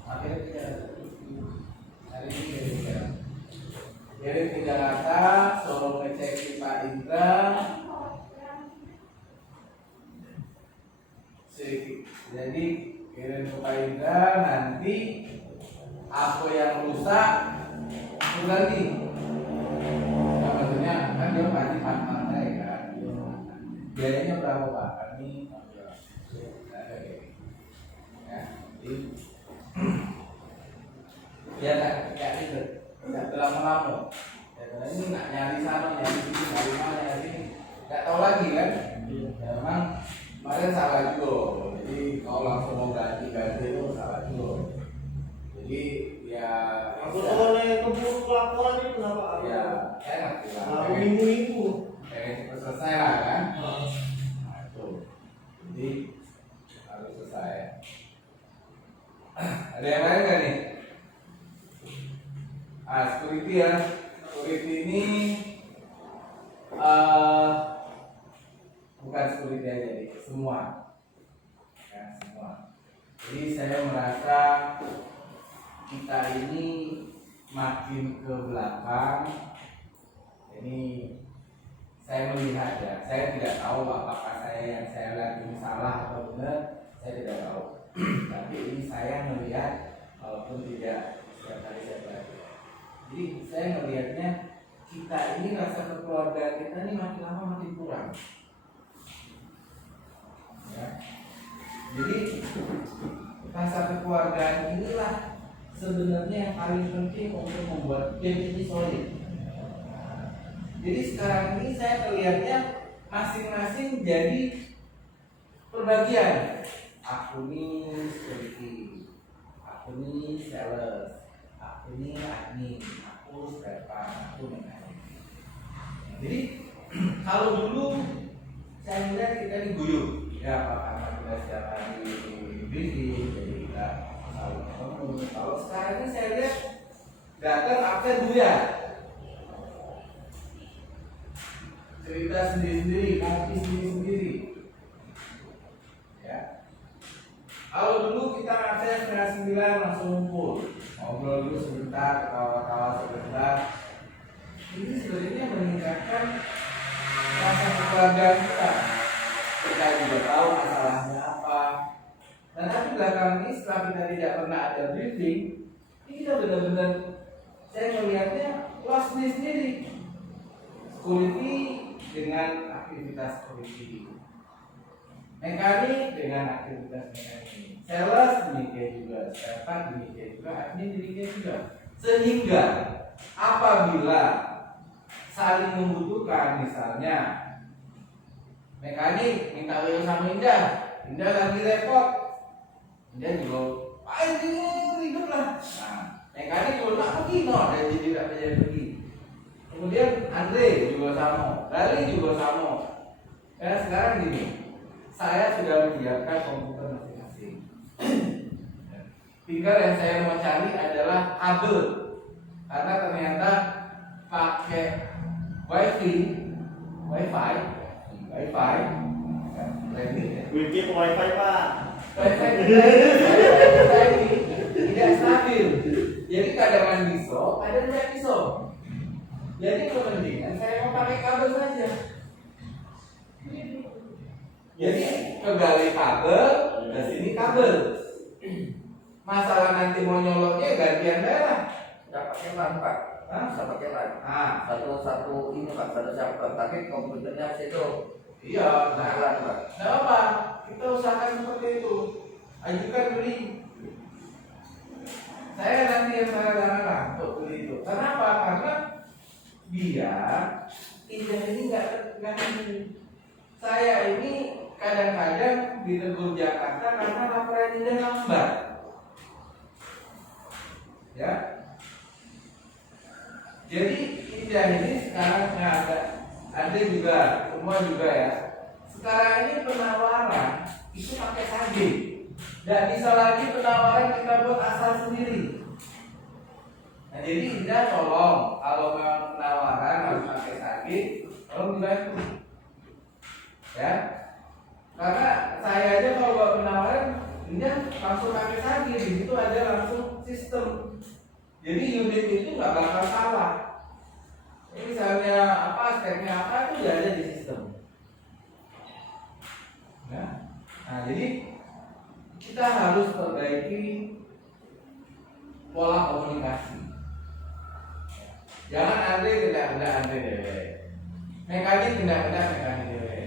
Akhirnya kita hari ini kirim ke Jakarta, suruh ngecek di Pak Indra. Jadi kirim ke Pak Indra, nanti apa yang rusak itu ganti. Nah, maksudnya kan dia pasti pantai kan. Biayanya berapa Pak? Kami ya kan, ya itu. Tidak lama-lama. Ya Ya, ini nggak nyari sana, nyari sini, nyari mana, nyari sini, nggak tahu lagi kan? Ya, memang kemarin salah juga. Jadi kalau langsung mau ganti itu salah juga. Jadi ya. Aku soalnya keburu laporan itu kenapa? Ya, saya ngerti lah. Nah, minggu-minggu. Cepat selesai lah kan? Nah, itu. Jadi harus selesai. Ada yang lain nggak nih? Security ya. Security ini bukan security aja nih, semua. Ya, semua. Jadi saya merasa kita ini makin ke belakang. Ini saya melihat ya, saya tidak tahu apakah yang saya lihat ini salah atau benar, saya tidak tahu. Tapi ini saya melihat, walaupun tidak setiap hari saya belajar. Jadi saya melihatnya kita ini rasa kekeluargaan kita ini makin lama makin kurang. Ya. Jadi rasa kekeluargaan inilah sebenarnya yang paling penting untuk membuat game ini solid. Jadi sekarang ini saya melihatnya masing-masing jadi perbagian. Aku ini security, aku ini sales, aku ini admin, aku spare part, aku mekanik. Jadi kalau dulu saya melihat kita diguyur, ya karena kita setiap hari briefing, jadi kita selalu ketemu. Kalau sekarang ini saya lihat datang absen buyar. Cerita sendiri-sendiri, kopi sendiri-sendiri. Ya. Kalau dulu kita absen setengah 9 langsung ngumpul, ngobrol dulu sebentar, ketawa-tawa sebentar. Ini sebenarnya meningkatkan rasa kekeluargaan kita. Kita juga tahu masalahnya apa. Dan tapi belakangan ini setelah kita tidak pernah ada briefing, ini kita benar-benar, saya melihatnya kelas sendiri. Security dengan aktivitas security, mekanik dengan aktivitas mekanik, sales demikian juga, staff demikian juga, admin demikian juga. Sehingga apabila saling membutuhkan, misalnya mekanik minta WO sama Indah lagi repot, Indah juga ini ribet lah. Nah, mekanik juga tak pergi, dan jadi tidak pergi. Kemudian Andre juga sama, Gali juga sama. Ya sekarang gini, saya sudah menyiapkan komputer masing-masing. Tinggal yang saya mau cari adalah kabel, karena ternyata pakai wifi, Wifi wifi pak. wifi kita ini tidak stabil. Jadi kadang bisa, kadang tidak bisa. Jadi kepentingan saya mau pakai kabel saja. Jadi kegali kabel, ke sini kabel. Masalah nanti mau nyoloknya gantian daerah. Tidak pakai LAN pak, bisa pakai LAN. Satu ini pak, satu server, tapi komputernya situ. Iya, Pakai LAN pak. Nah apa? Kita usahakan seperti itu. Ajukan beli. Saya nanti yang saya larang untuk beli itu. Kenapa? Karena biar Indah ini nggak ini. Saya ini kadang-kadang ditegur Jakarta karena laporan Indah lambat. Ya. Jadi Indah ini sekarang ada juga, semua juga ya. Sekarang ini penawaran itu pakai sage. Nggak bisa lagi penawaran kita buat asal sendiri. Nah, jadi Indah tolong kalau memang penawaran harus pakai sage, tolong dibantu. Ya. Karena saya aja kalau buat penawaran Indah langsung pakai sage, di situ ada langsung sistem. Jadi unit itu nggak bakal salah. Ini misalnya apa, speknya apa itu udah ada di sistem. Ya. Nah, jadi kita harus perbaiki pola komunikasi. Jangan Andre tidak Andre dewe, mekanik tidak mekanik dewe,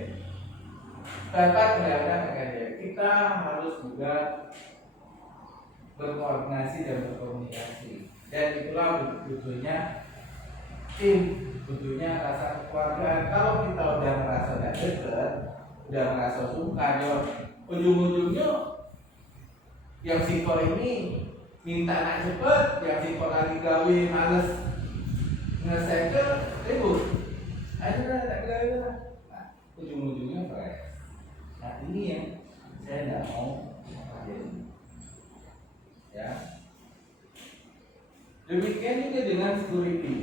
dapat tidak mekanik dewe. Kita harus juga berkoordinasi dan berkomunikasi. Dan itulah butuhnya tim, tentunya rasa kekeluargaan. Kalau kita udah merasa gak deket, udah merasa sungkan, ya ujung-ujungnya yang siko ini minta nak cepet, yang siko lagi gawe males nge-cycle ribut. Ayo lah, tak gawe lah. Nah, ujung-ujungnya stres. Nah ini yang saya tidak mau terjadi. Ya. Demikian juga dengan security.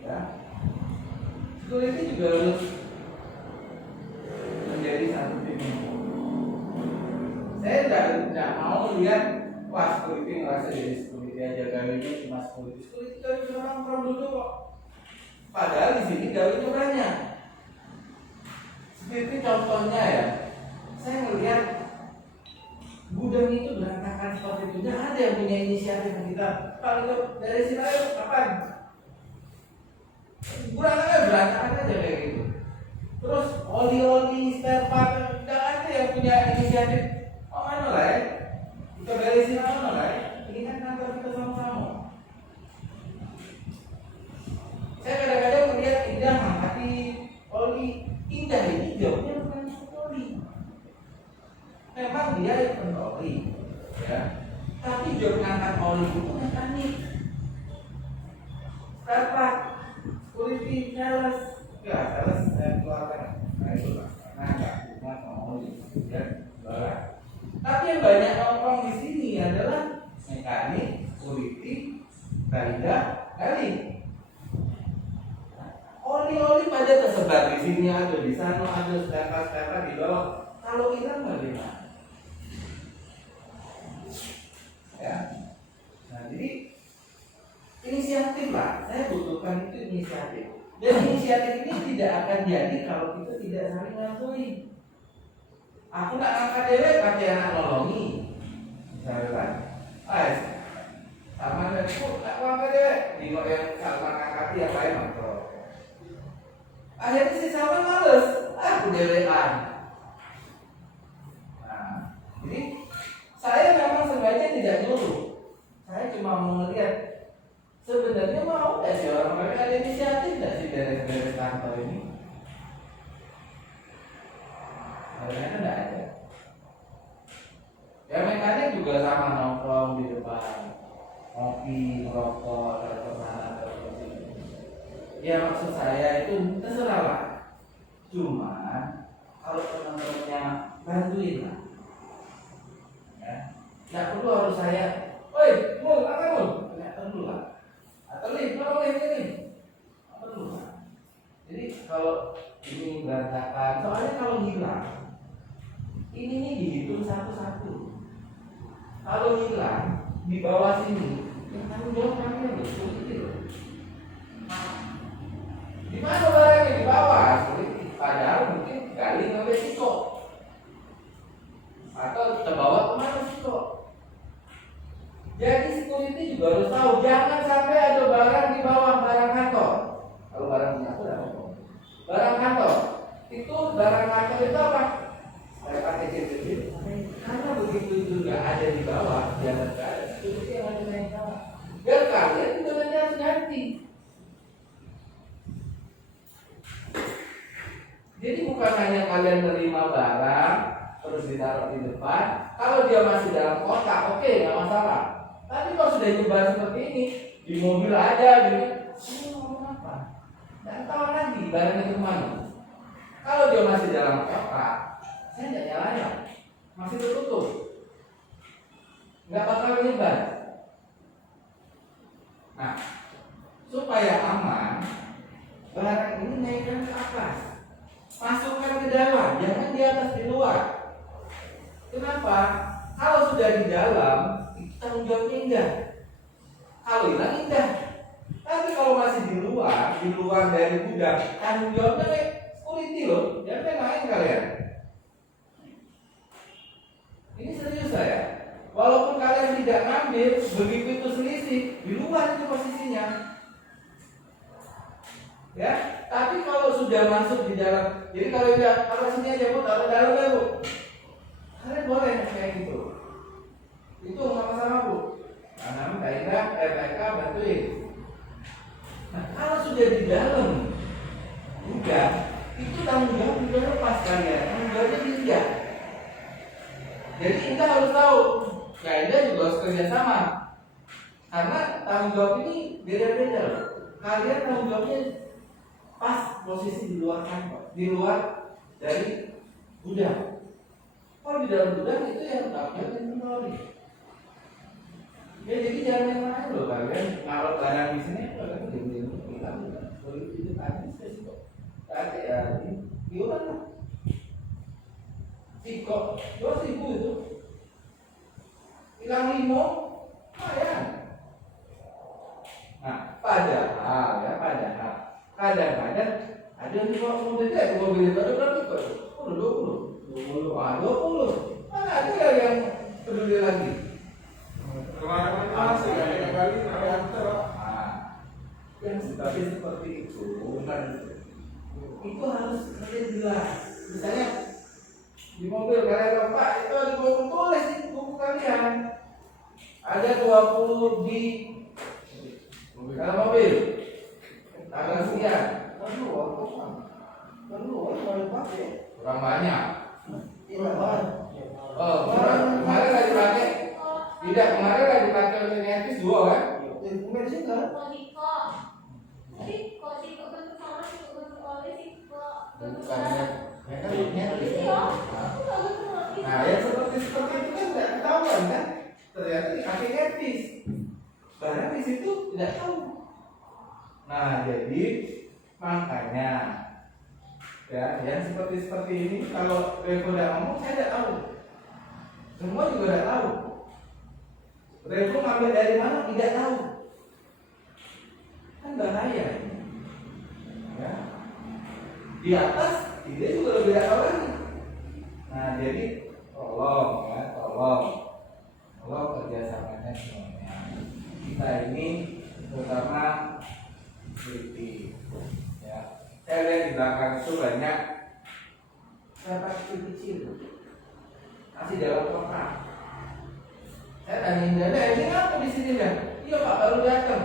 Ya. Security juga harus menjadi satu tim. Saya tidak mau lihat wah security ngerasa jadi security aja, gawainya cuma security. Security kan orang dulu kok. Padahal di sini gawainya banyak. Seperti contohnya ya, saya melihat gudang itu berantakan seperti itu. Jangan ada yang punya inisiatif kita. Kalau itu dari sini ayo kapan? Berantakan aja kayak gitu. Terus oli spare part, tidak ada yang punya inisiatif. Oh mana lah ya? Kita beresin mana lah ya? Ini kan kantor kita sama-sama. Saya kadang-kadang melihat indah mengangkati oli. Indah ini jawabnya bukan oli. Memang dia oli, ya. Tapi job ngangkat oli itu mekanik. Spare part, security, sales, ya sales saya keluarkan. Nah itu lah, karena nggak cuma oli, ya. Tapi yang banyak nongkrong di sini adalah mekanik, security, tanda, kali. Oli pada tersebar di sini ada, di sana ada, step di bawah. Kalau hilang bagaimana? Ya. Nah jadi inisiatif lah. Saya butuhkan itu inisiatif. Dan inisiatif ini tidak akan jadi kalau kita tidak saling ngakui. Aku nak angkat dewe pakai anak nolongi. Misalnya kan, sama denganku nak angkat dewe. Di yang sama angkat yang lain makro. Akhirnya si sama males, aku dewean. Nah, jadi saya memang sengaja tidak nyuruh. Saya cuma mau melihat sebenarnya mau nggak sih orang mereka ada inisiatif nggak sih dari kantor ini? Ternyata nggak ada. Ya mekanik juga sama nongkrong di depan, ngopi, merokok, atau sana atau sini. Ya maksud saya itu terserah lah. Cuma kalau teman-temannya bantuin lah. Ya, nggak perlu harus saya, woi, mul, apa mul? Nggak perlu lah. Atau lih, kalau lih, nggak perlu lah. Jadi kalau ini berantakan, soalnya kalau hilang, ini dihitung satu-satu. Kalau hilang di bawah sini, yang tanggung jawab kami yang betul. Di mana barangnya di bawah? Padahal mungkin kali ngambil siko. Atau terbawa kemana siko. Jadi security juga harus tahu jangan sampai ada barang di bawah barang kantor. Kalau barang punya aku apa? Barang kantor. Itu barang kantor itu apa? Saya pakai CCTV. Karena begitu itu nggak ada di bawah, jangan ada. Security yang ada di bawah. Dan kalian juga nanti harus ganti. Jadi bukan hanya kalian terima barang terus ditaruh di depan. Kalau dia masih dalam kotak, oke, nggak masalah. Tapi kalau sudah nyebar seperti ini, di mobil ada, ini ngomong apa? Dan tahu lagi barang itu kemana. Kalau dia masih dalam kotak, saya tidak nyalain, masih tertutup, nggak bakal menyebar. Nah, supaya aman, barang ini naikkan ke atas. Masukkan ke dalam, jangan di atas di luar. Kenapa? Kalau sudah di dalam, itu tanggung jawabnya indah. Kalau hilang indah. Tapi kalau masih di luar dari gudang, tanggung jawabnya kayak security loh. Jangan main kalian. Ini serius saya. Walaupun kalian tidak ngambil, begitu itu selisih, di luar itu posisinya. Ya, tapi kalau sudah masuk di dalam, jadi kalau sini aja bu, taruh dalam ya bu, kalian boleh kayak gitu. Itu sama-sama bu. Nah, PK bantuin. Nah, kalau sudah udah di dalam, udah itu tanggung jawab udah lepas kalian, tanggung jawabnya dia. Jadi kita harus tahu, ya Anda juga harus kerjasama, karena tanggung jawab ini beda-beda loh. Kalian tanggung jawabnya pas posisi di luar kantor, di luar dari gudang. Kalau di dalam gudang itu yang tampil inventory. Ya jadi jangan yang lain loh kalian. Kalau barang di sini kalian diam-diam bilang boleh itu tadi sih kok. Tadi ya gimana? Kok 2.000 itu hilang 5 lumayan. Nah padahal kadang-kadang ada yang bawa mobil itu ada berapa kok? 20. Wah 20. Mana ada yang peduli lagi? Kemarin masih ada kali antar. Yang seperti itu bukan itu harus kalian jelas. Misalnya di mobil kalian Pak itu ada 20 tulis di buku kalian. Ada 20 di dalam mobil. Tanggal sekian. Baru pakai. Kurang banyak. Iya, Bang. Oh, kemarin lagi dipakai. Tidak, kemarin lagi dipakai oleh Netis 2 kan? Bensin kan? Bukannya nah yang seperti itu kan tidak ketahuan kan? Ternyata dipakai Netis. Barang di situ tidak tahu. Nah, jadi makanya ya, yang seperti ini kalau Revo tidak ngomong saya tidak tahu. Semua juga tidak tahu. Revo ngambil dari mana tidak tahu. Kan bahaya ini. Ya. Di atas dia juga lebih tidak tahu lagi. Nah, jadi tolong kerjasamanya semuanya. Kita ini terutama teliti. Ya. Saya lihat di belakang itu banyak siapa kecil masih dalam kotak. Saya tanyain Dada, ini apa di sini dah? Iya Pak, baru datang.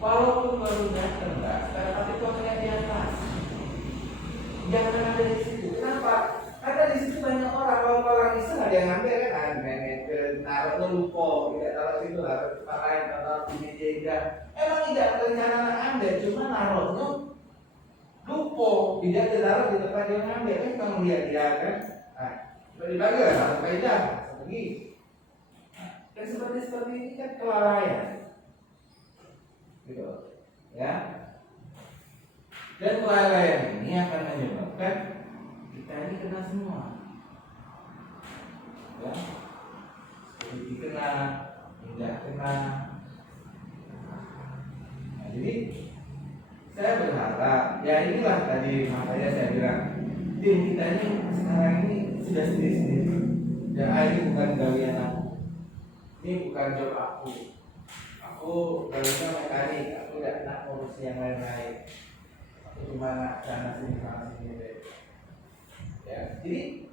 Walaupun baru datang, tapi kotaknya di atas. Jangan ada di situ. Kenapa? Karena di situ banyak orang. Kalau orang iseng ada yang ngambil kan, taruhnya lupa, tidak taruh situ lah, tempat lain, taruh di meja indah. Emang tidak rencana ambil, cuma naruhnya lupa, tidak ditaruh di tempat yang ngambil kan kamu lihat dia kan. Nah, dibagi lah satu kaidah, pergi. Dan seperti ini kan kelalaian, gitu, ya. Dan kelalaian ini akan menyebabkan kita ini kena semua, ya. Seperti kena, tidak kena. Nah, jadi saya berharap, ya inilah tadi makanya saya bilang tim kita ini sekarang ini sudah sendiri-sendiri. Dan ini bukan gawean aku, ini bukan job aku. Aku gaweannya mekanik, aku tidak nak ngurus yang lain-lain. Aku cuma nak sana sini deh. Ya, jadi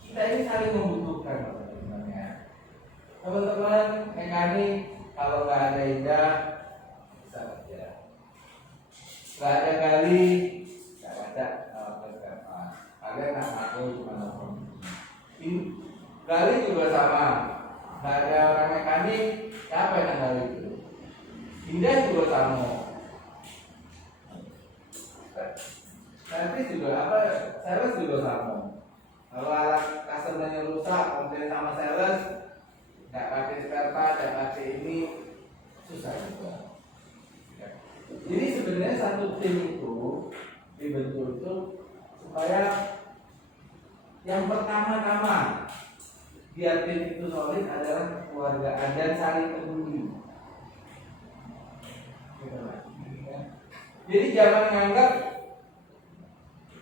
kita ini saling membutuhkan teman-temannya. Teman-teman mekanik kalau nggak ada Indah bisa kerja. Gak ada kali, gak ada kalian nak aku cuma nongkrong. Gali juga sama, gak ada orang mekanik, siapa yang gali itu? Indah juga sama. Nanti juga sales juga sama. Kalau alat customernya rusak, komplain sama sales, gak pakai spare part, gak pakai ini, susah juga. Jadi sebenarnya satu tim itu dibentuk itu supaya yang pertama-tama biar tim itu solid adalah kekeluargaan dan saling peduli. Jadi jangan menganggap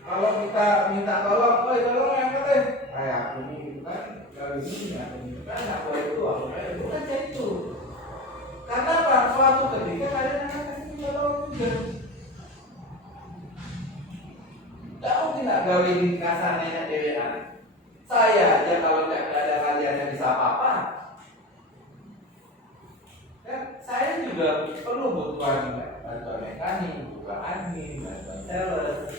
kalau kita minta tolong angkat deh. Kayak aku ini gitu kan, kalau ini aku ini kan, aku itu bukan itu. Karena apa? Suatu ketika kalian akan kasih tolong juga. Tak mungkin nak gawe di kasarnya DWA. Saya aja kalau tidak ada kalian yang bisa apa-apa. Kan saya juga perlu bantuan bantuan mekanik, juga admin, bantuan sales,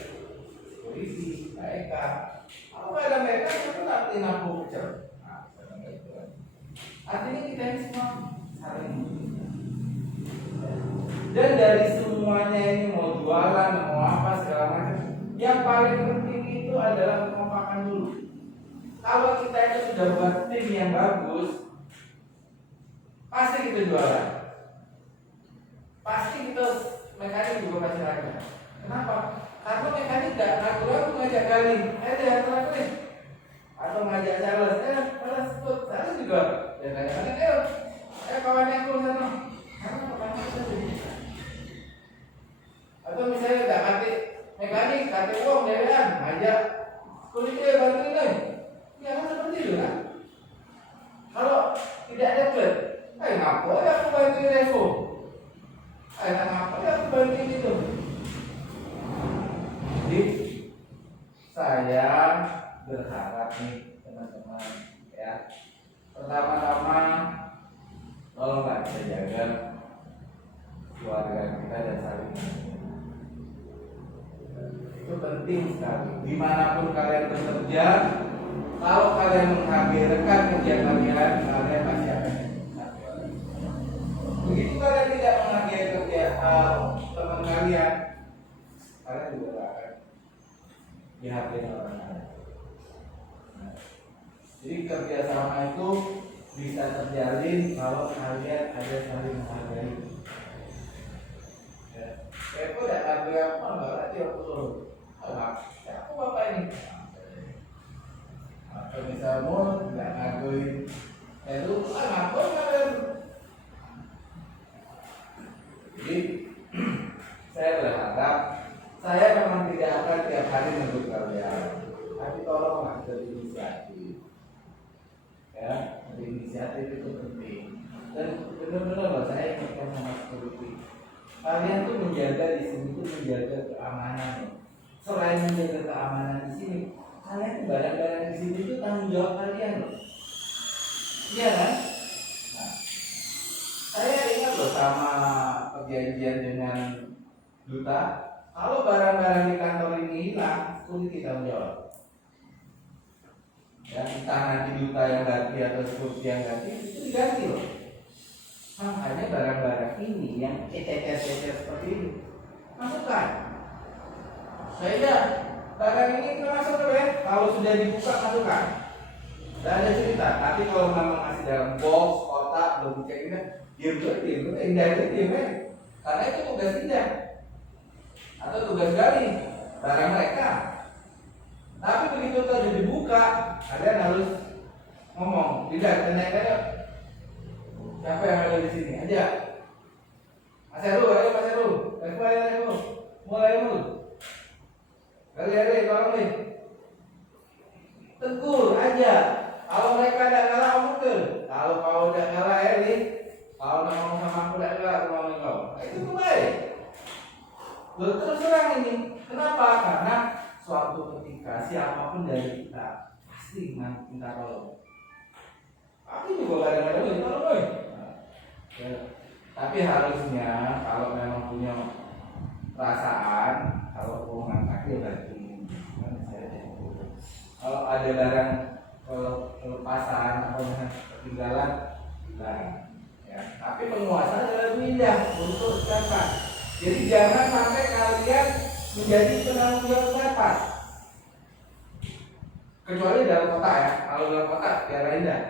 polisi, mereka. Kalau nggak ada mereka, itu nanti nampung voucher. Nah, gitu. Artinya kita ini semua saling membutuhkan. Dan dari semuanya ini mau jualan, mau apa segala macam, yang paling penting itu adalah kekompakan dulu. Kalau kita itu sudah buat tim yang bagus, pasti kita jualan. Pasti kita mekanik juga pasti ada. Kenapa? Karena mekanik tidak ragu-ragu ngajak kali, diantar nih, atau ngajak sales, malas ikut, sales juga. Dan kadang-kadang, kawan aku sana, karena kawan kita jadi. Atau misalnya nggak kate mekanik, kate uang, dewean, ngajak kuliah bantuin nih, ya kan seperti itu kan? Kalau tidak ada klub, ngapain aku bantuin Revo? Ngapain aku bantuin itu? Jadi saya berharap nih teman-teman ya, pertama-tama tolonglah kita jaga keluarga kita dan saling menjaga. Itu penting sekali. Dimanapun kalian bekerja, kalau kalian menghargai rekan kerja kalian, kalian pasti akan menghargai. Begitu kalian tidak menghargai kerja teman kalian, kalian juga akan dihargai orang lain. Nah, jadi kerjasama itu bisa terjalin kalau kalian ada saling menghargai. Ya, saya pun tidak hargai apa, nggak berarti aku suruh. Aku bapak ini. Atau misalnya nggak ngakuin, itu ngakuin kalian. Jadi saya berharap saya memang tidak akan tiap hari menegur kalian, tapi tolonglah berinisiatif. Ya, berinisiatif itu penting. Dan benar-benar loh, saya ingatkan sama security. Kalian tuh menjaga di sini tuh menjaga keamanan. Selain menjaga keamanan di sini, kalian tuh barang-barang di sini tuh tanggung jawab kalian loh. Iya kan? Nah, saya ingat loh sama perjanjian dengan duta. Kalau barang-barang di kantor ini hilang, sulit kita menjawab. Ya, entah nanti duta yang ganti atau security yang ganti, itu diganti loh. Makanya barang-barang ini yang cecer-cecer seperti ini masukkan. Saya barang ini kita masuk ya. Kalau sudah dibuka masukkan. Tidak ada cerita. Tapi kalau memang masih dalam box, kotak, belum dicek ini, diam, indah itu karena itu tugas indah atau tugas gali barang mereka. Tapi begitu tadi dibuka, kalian harus ngomong, tidak, tanya siapa yang ada di sini aja. Mas Heru, ayo, mulai dulu. Kalian tolong nih, tegur aja. Kalau mereka tidak ngalah, omongkan. Kalau kau tidak ngalah ya nih, kalau ngomong sama aku tidak ngalah, aku ngomong kau. Nah, itu baik. Terus terang ini, kenapa? Karena suatu ketika siapapun dari kita pasti minta tolong. Aku juga kadang-kadang minta tolong. Ya. Tapi harusnya kalau memang punya perasaan, kalau hubungan kaki berarti kalau ada barang kelepasan atau ketinggalan, ya. Tapi penguasa adalah indah untuk siapa? Jadi jangan sampai kalian menjadi penanggung jawab siapa. Kecuali dalam kota ya. Kalau dalam kota biar indah,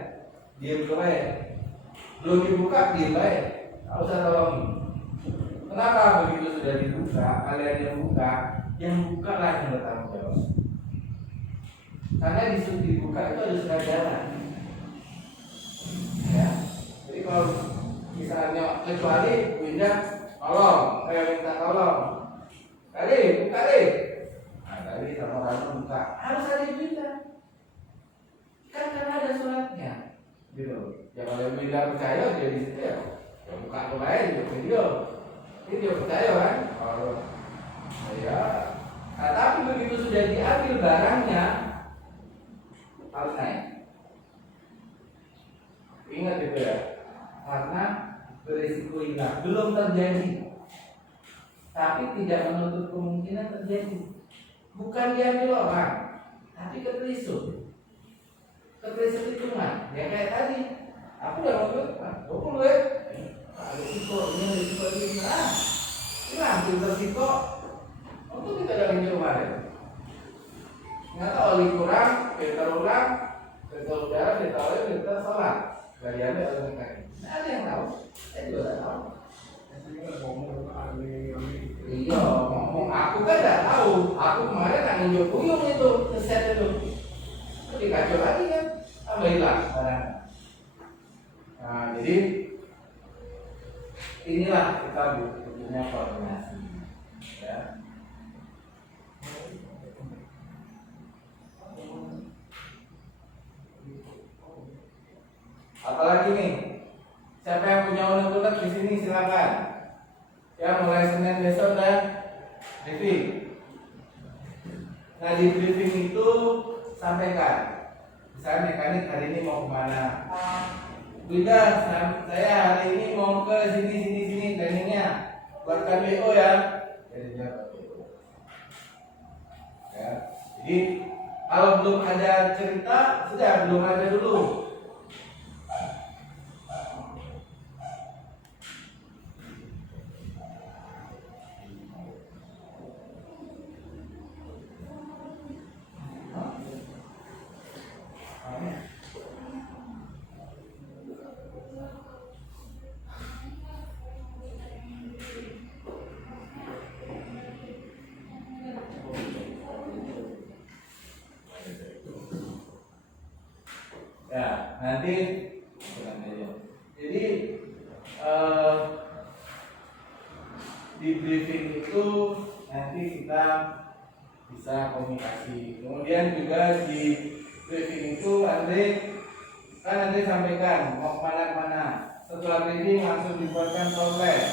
diam baik. Belum dibuka diam baik. Kalau usah tolong. Kenapa begitu sudah dibuka, kalian yang buka lah yang bertanggung jawab. Karena disuruh dibuka itu ada surat jalan. Ya. Jadi kalau misalnya kecuali pindah, tolong, saya minta tolong. Buka deh. Nah, tadi sama orang buka, harus ada yang pindah. Kan karena ada suratnya. Gitu. Ya kalau yang pindah percaya dia di situ ya. Ya buka tuh aja di video. Ini dia percaya kan? Kalau ya. Nah, tapi begitu sudah diambil barangnya, harus naik. Ingat itu ya, karena berisiko hilang belum terjadi. tapi tidak menutup kemungkinan terjadi. Bukan diambil orang, tapi ketelisut hitungan. Ya kayak tadi, aku udah mau bilang, 20 ya. Risiko ini. Hilang filter risiko. Untuk kita udah pinjam kemarin. Ternyata oli kurang, filter ulang, filter udara, filter oli, filter solar. Gak diambil oleh mekanik. Nah, ada yang tahu? Saya juga tidak tahu. Iya, ngomong aku kan tidak tahu. Aku kemarin nggak nginjau puyung itu, set itu. Dikacau lagi kan, tambah hilang barang. Nah, jadi inilah kita butuhnya koordinasi. Ya. Apalagi nih, siapa yang punya unek-unek di sini silakan. Ya, mulai Senin besok dan briefing. Nah, di briefing itu sampaikan, misalnya mekanik hari ini mau kemana? Bunda, saya hari ini mau ke sini trainingnya. Buatkan BO ya. Jadi dia buat BO. Ya, jadi kalau belum ada cerita, sudah belum ada dulu. Ya, nanti jadi di briefing itu nanti kita bisa komunikasi. Kemudian juga di briefing itu nanti sampaikan mau kemana-mana. Setelah briefing langsung dibuatkan plan.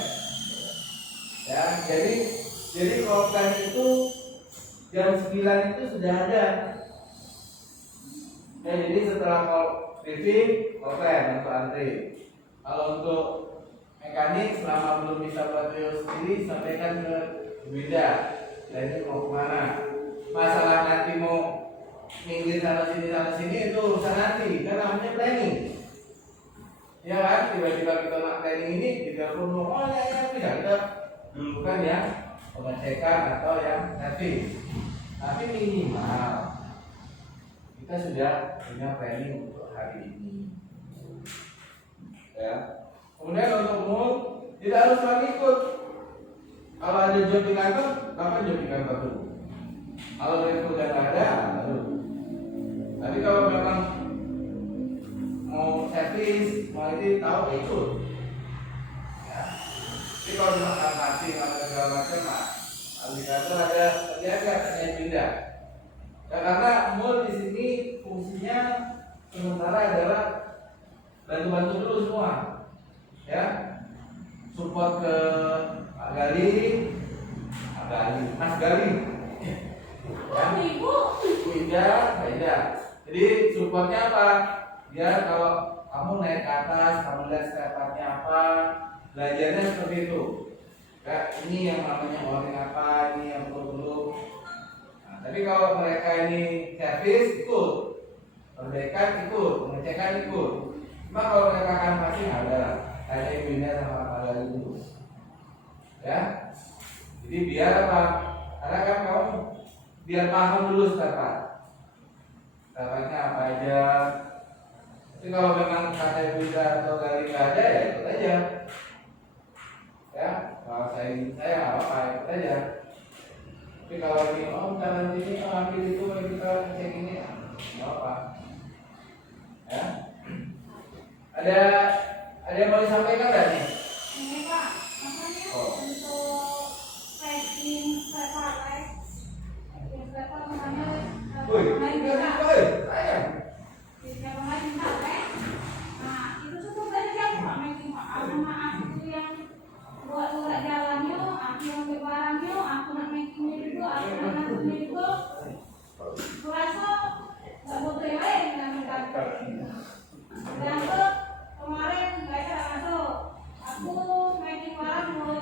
Ya, jadi plan itu jam 9 itu sudah ada. Ya, jadi setelah briefing, plan untuk antri. Kalau untuk mekanik selama belum bisa buat video sendiri, sampaikan ke Bunda. Dan ini mau kemana? Masalah nanti mau minggir sana sini itu urusan nanti, kan namanya planning. Ya kan, tiba-tiba kita nak planning ini, ditelepon oh ya tidak, kita dulu kan yang pengecekan atau yang servis. Tapi minimal kita sudah punya planning untuk hari ini. Ya. Kemudian untuk umum tidak harus selalu ikut. Kalau ada job di kantor, kapan job di kantor dulu? Kalau dari udah nggak ada, baru. Tapi kalau memang mau servis, mau ini tahu ikut. Ya. Tapi kalau misalkan masih atau segala macam, di kantor ada terjadi pindah. Ya, karena mall di sini fungsinya sementara adalah bantu-bantu dulu semua, ya, support ke Pak Gali, Mas Gali, ya, Ida. Jadi supportnya apa? Biar kalau kamu naik ke atas, kamu lihat step-nya apa, belajarnya seperti itu. Ya, ini yang namanya warning apa, ini yang perlu. Tapi kalau mereka ini servis ikut, perbaikan ikut, pengecekan ikut. Cuma kalau mereka akan masih ada tanya ibunya sama apa lagi dulu, ya. Jadi biar apa? Karena kan kamu biar paham dulu stepnya apa aja. Tapi kalau memang kata bisa atau kali nggak ada ya ikut aja. Ya, kalau saya apa ikut aja. Tapi kalau ini jalan sini ambil itu mari kita cek ini nggak apa. Ya. Ada yang mau disampaikan nggak nih? Ini Pak, makanya untuk packing separate, separate namanya pemain kita. Sayang. Jika pemain kita, nah itu cukup banyak Pak making Pak. Maaf itu yang buat urat jalannya, aku yang barangnya, aku nak makingnya juga, aku nak nangkutnya juga. Kurasa nggak butuh yang lain yang mendapat. Dan kemarin mereka masuk, aku making barang mau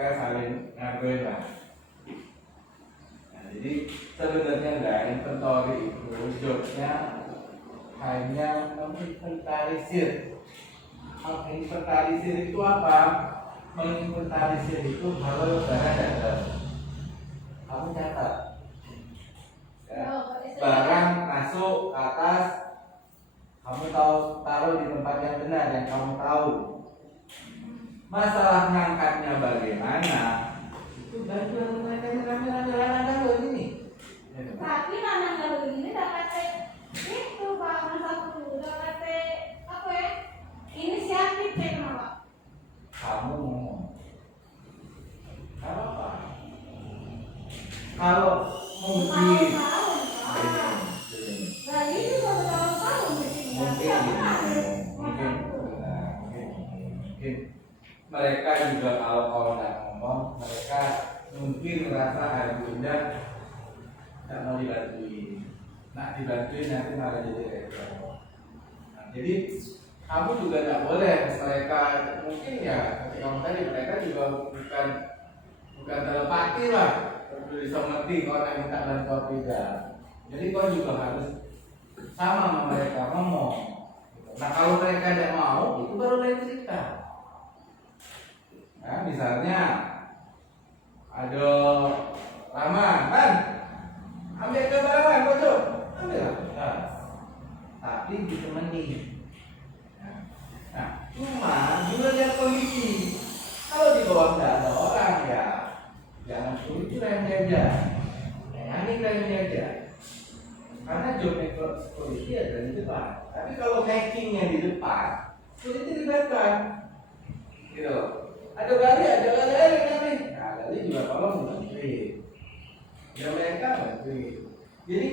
saya saling ngakuin lah. Nah, jadi sebenarnya enggak, inventory itu jobnya hanya menginventarisir. Menginventarisir itu apa? Menginventarisir itu kalau barang ada, kamu catat. Ya. Barang masuk ke atas, kamu taruh di tempat yang benar yang kamu tahu. Masalah ngangkatnya bagaimana? Itu bantuan mereka yang rame-rame loh ini. Tapi mana kalau ini dapat itu Pak masa dulu dapat apa ya? Inisiatif ya Pak. Kamu ngomong apa? Kalau mungkin Dari itu baru tahun-tahun di sini. mungkin mereka juga kalau nggak ngomong, mereka mungkin merasa hari bunda nggak mau dibantuin. Nah dibantuin nanti malah jadi repot. Nah, jadi kamu juga nggak boleh mereka mungkin ya ketika kamu tadi mereka juga bukan telepati lah, bisa ngerti kalau yang minta bantuan tidak. Jadi kau juga harus sama mereka ngomong. Nah kalau mereka tidak mau, itu baru lain cerita. Nah, misalnya ada Rahman, kan? Ambil ke barang, bocor, ambil lah. Tapi ditemani. Nah, cuma juga lihat kondisi. Kalau di bawah tidak ada orang ya, jangan suruh itu yang jaga. Ini yang jaga. Karena job security ada di depan. Tapi kalau hackingnya di depan, security dilibatkan. Gitu. Ada gali nanti. Nah, gali juga tolong bantuin. Ya mereka bantuin. Jadi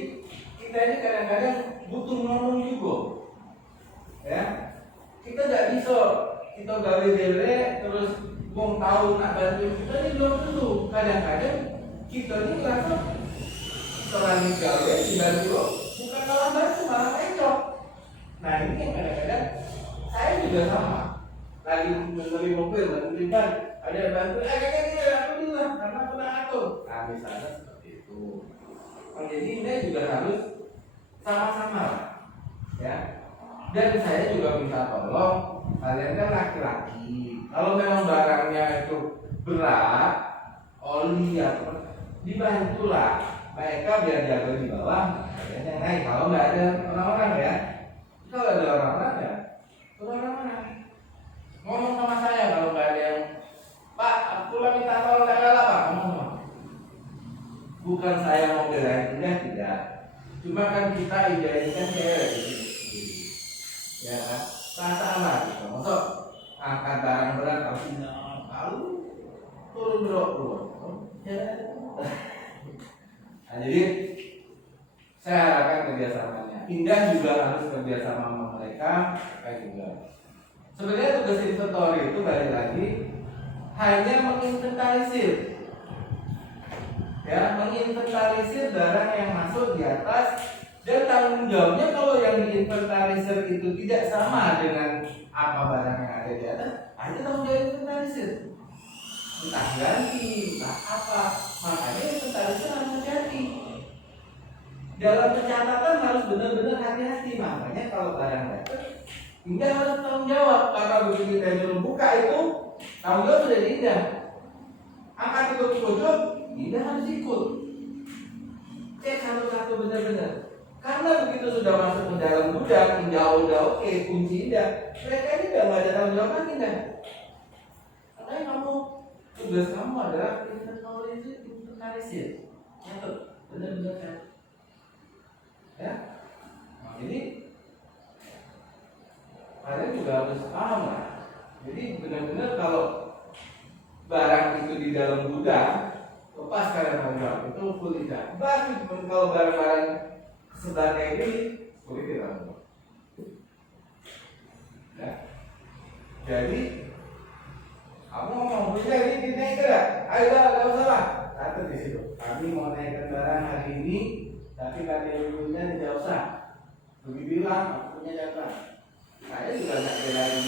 kita ini kadang-kadang butuh ngomong juga. Ya. Kita nggak bisa kita gawe dele terus wong tahu nak bantuin kita ini belum tentu. Kadang-kadang kita ini merasa terlalu gawe dibantu bukan malah bantu malah encok. Nah ini yang kadang-kadang saya juga sama. Lagi membeli mobil, membeli ban, ada yang bantu, kayaknya aku dulu karena aku nak atur. Nah misalnya seperti itu. Jadi ini juga harus sama-sama, ya. Dan saya juga minta tolong, kalian kan laki-laki. Kalau memang barangnya itu berat, oli atau dibantulah. Mereka biar jaga di bawah, kalian yang naik. Kalau nggak ada orang-orang ya, kalau ada orang-orang ya, orang-orang ngomong sama saya kalau nggak ada yang, Pak, aku lah minta tolong nggak kalah Pak, ngomong. Bukan saya mau belain dia tidak, cuma kan kita identikan cewek gitu. Ya kan, sama gitu. Masuk angkat barang berat, tapi tahu turun berapa? Nah, jadi saya harapkan kerjasamanya. Indah juga harus kerjasama sama mereka, kayak juga. Sebenarnya tugas inventory itu balik lagi hanya menginventarisir, ya, menginventarisir barang yang masuk di atas dan tanggung jawabnya kalau yang diinventarisir itu tidak sama dengan apa barang yang ada di atas, ada tanggung jawab inventarisir. Entah ganti, entah apa, makanya inventarisir harus hati-hati. Dalam pencatatan harus benar-benar hati-hati, makanya kalau barang datang Indah harus tanggung jawab karena begitu kita nyuruh buka itu tanggung jawab sudah di Indah. Angkat itu ke pojok, Indah harus ikut. Cek satu-satu benar-benar. Karena begitu sudah masuk ke dalam gudang, Indah udah oke, kunci Indah. Mereka ini udah nggak ada tanggung jawab lagi Indah. Makanya kamu tugas kamu adalah inventarisir. Nyatet, benar-benar kan. Ya, nah, jadi kalian juga harus paham lah. Jadi benar-benar kalau barang itu di dalam gudang, lepas kalian tanggung itu full tidak. Bahkan kalau barang-barang sebar kayak ini, full tidak. Ya. Jadi kamu ngomong punya ini naik tidak? Ayo nggak usah lah. Catat di situ. Kami mau naikkan barang hari ini, tapi kalian punya tidak usah. Begitu bilang, aku punya catatan. Saya juga nggak belain,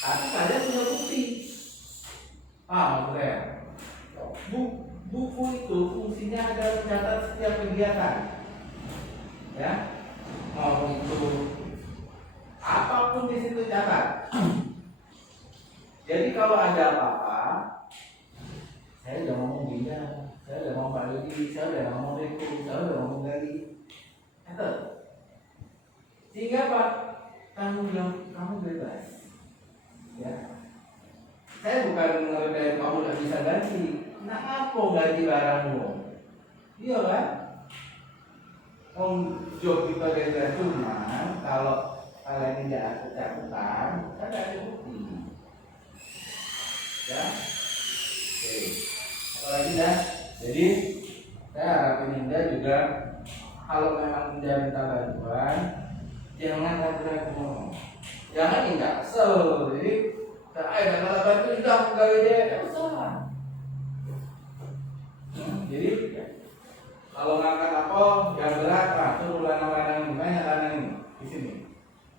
tapi kalian punya bukti. Maksud saya, buku itu fungsinya adalah mencatat setiap kegiatan, ya. Mau itu apapun di situ catat. Jadi kalau ada apa-apa, saya udah ngomong Bina, saya udah ngomong Pak Dodi, saya udah ngomong Riko, saya udah ngomong Gali. Catat. Sehingga Pak, kamu bebas. Ya. Saya bukan ngerjain kamu nggak bisa ganti. Nah, apa ganti barangmu? Iya kan? Job kita beda, cuma kalau kalian tidak ada catatan, kan tidak ada bukti. Ya, oke. Apalagi dah. Jadi saya harapin Indah juga kalau memang Indah minta bantuan, jangan ragu-ragu ngomong. Jangan Indah kesel. Jadi saya kalau bantu sudah gawe dia usaha. Jadi kalau ngangkat apa yang berat, lah suruh lanang-lanang banyak lanang di sini.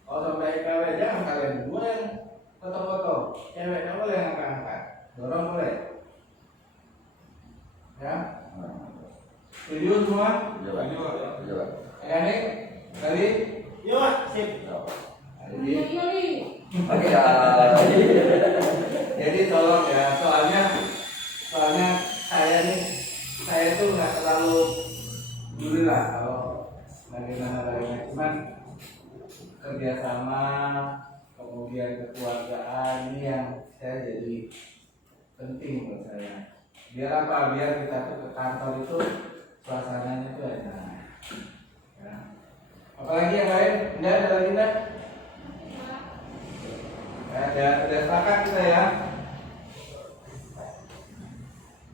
Kalau sampai cewek jangan kalian berdua yang foto-foto, ceweknya boleh yang angkat, dorong boleh. Ya, setuju semua? Coba. Yang ini kali. Iya Pak, sip. Jadi, Oke, jadi tolong ya, soalnya saya tuh nggak terlalu dulu lah kalau bagaimana cuman kerjasama kemudian kekeluargaan ini yang saya jadi penting buat saya. Biar apa? Biar kita tuh ke kantor itu suasananya tuh enak. Ya. Apalagi yang lain? Enggak ada lagi enggak? Ada sepakat kita ya.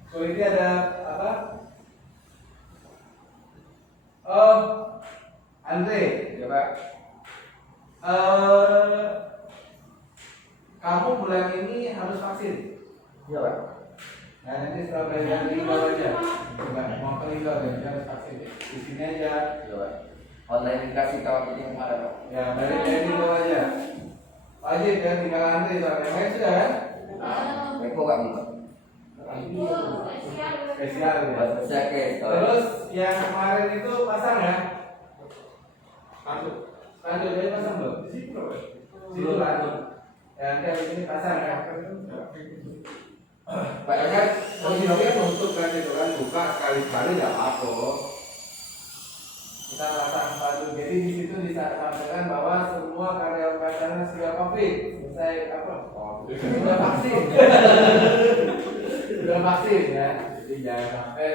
So ini ada apa? Oh, Andre, ya Pak. Kamu bulan ini harus vaksin. Iya Pak. Nah nanti setelah bayar Ligo aja. Coba mau ke Ligo dan harus vaksin. Di sini aja. Iya Pak. Online dikasih kawan ini kemarin Pak. Ya dari Ligo aja. Wajib ya, tinggal antri soalnya yang lain sudah kan? Reko Kak Pak. Spesial ya. Sakit. Terus yang kemarin itu pasang ya? Lanjut jadi pasang belum? Di situ loh. Situ lanjut. Yang kayak ini pasang ya? Pak kan posisinya tutup kan itu kan, buka sekali-sekali nggak apa-apa. Kita pasang sepatu. Jadi di situ disampaikan bahwa semua karyawan pelayanan sudah COVID. Selesai apa? Sudah vaksin. Sudah vaksin ya. Jadi jangan sampai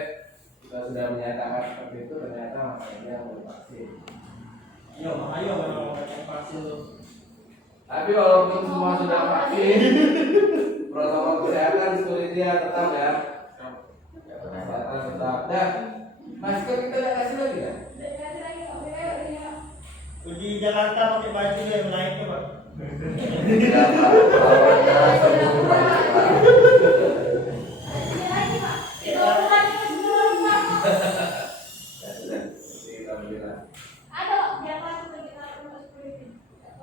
kita sudah menyatakan seperti itu ternyata masalahnya belum vaksin. Ayo kalau vaksin tuh. Tapi walaupun semua sudah vaksin, protokol kesehatan seperti dia tetap ya. Kesehatan tetap. Dan masker kita udah kasih lagi ya? Di Jakarta pakai baju yang lainnya Pak. Iya Pak. Awalnya sembuh banyak Pak.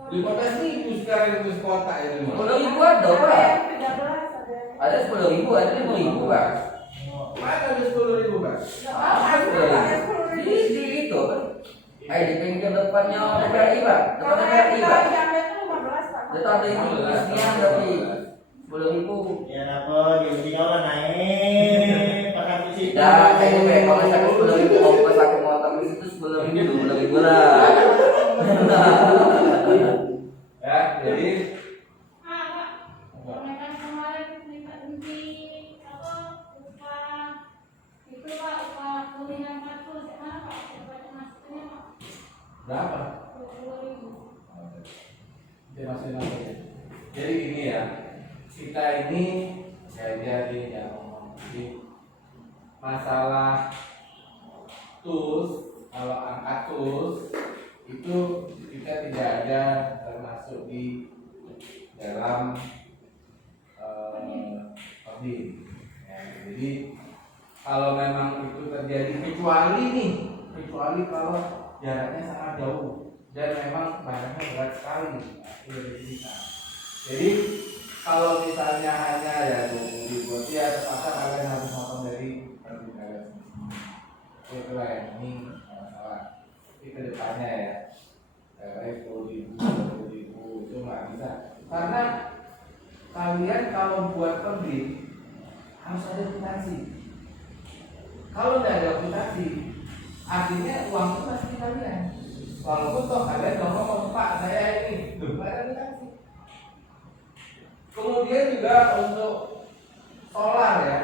Di kota seribu sekarang itu kota ya. 10.000 ada Pak. Ada 10.000, ada 5.000 Pak. Mana ada 10.000 Pak? Di itu kan. Di pinggir depannya TPRI Pak. Depan TPRI Pak. Itu ada itu isinya tapi 10.000. Ya apa di sini orang naik pakai di situ. Ya, itu Pak. Kalau misalkan 10.000 ongkos aku motor di situ 10.000 lah. Ya, jadi berapa? Jadi gini ya, kita ini jadi yang ngomong jadi masalah tools, kalau angka tools itu kita tidak ada termasuk di dalam kodim. Ya, jadi kalau memang itu terjadi kecuali kalau jaraknya sangat jauh dan memang barangnya berat sekali, itu dari kita. Jadi kalau misalnya hanya ya 20.000 Karena kalian kalau buat pabrik harus ada akuntansi. Kalau tidak ada akuntansi, artinya uang itu pasti kalian. Walaupun toh kalian ngomong, Pak saya ini belum ada akuntansi. Kemudian juga untuk solar ya,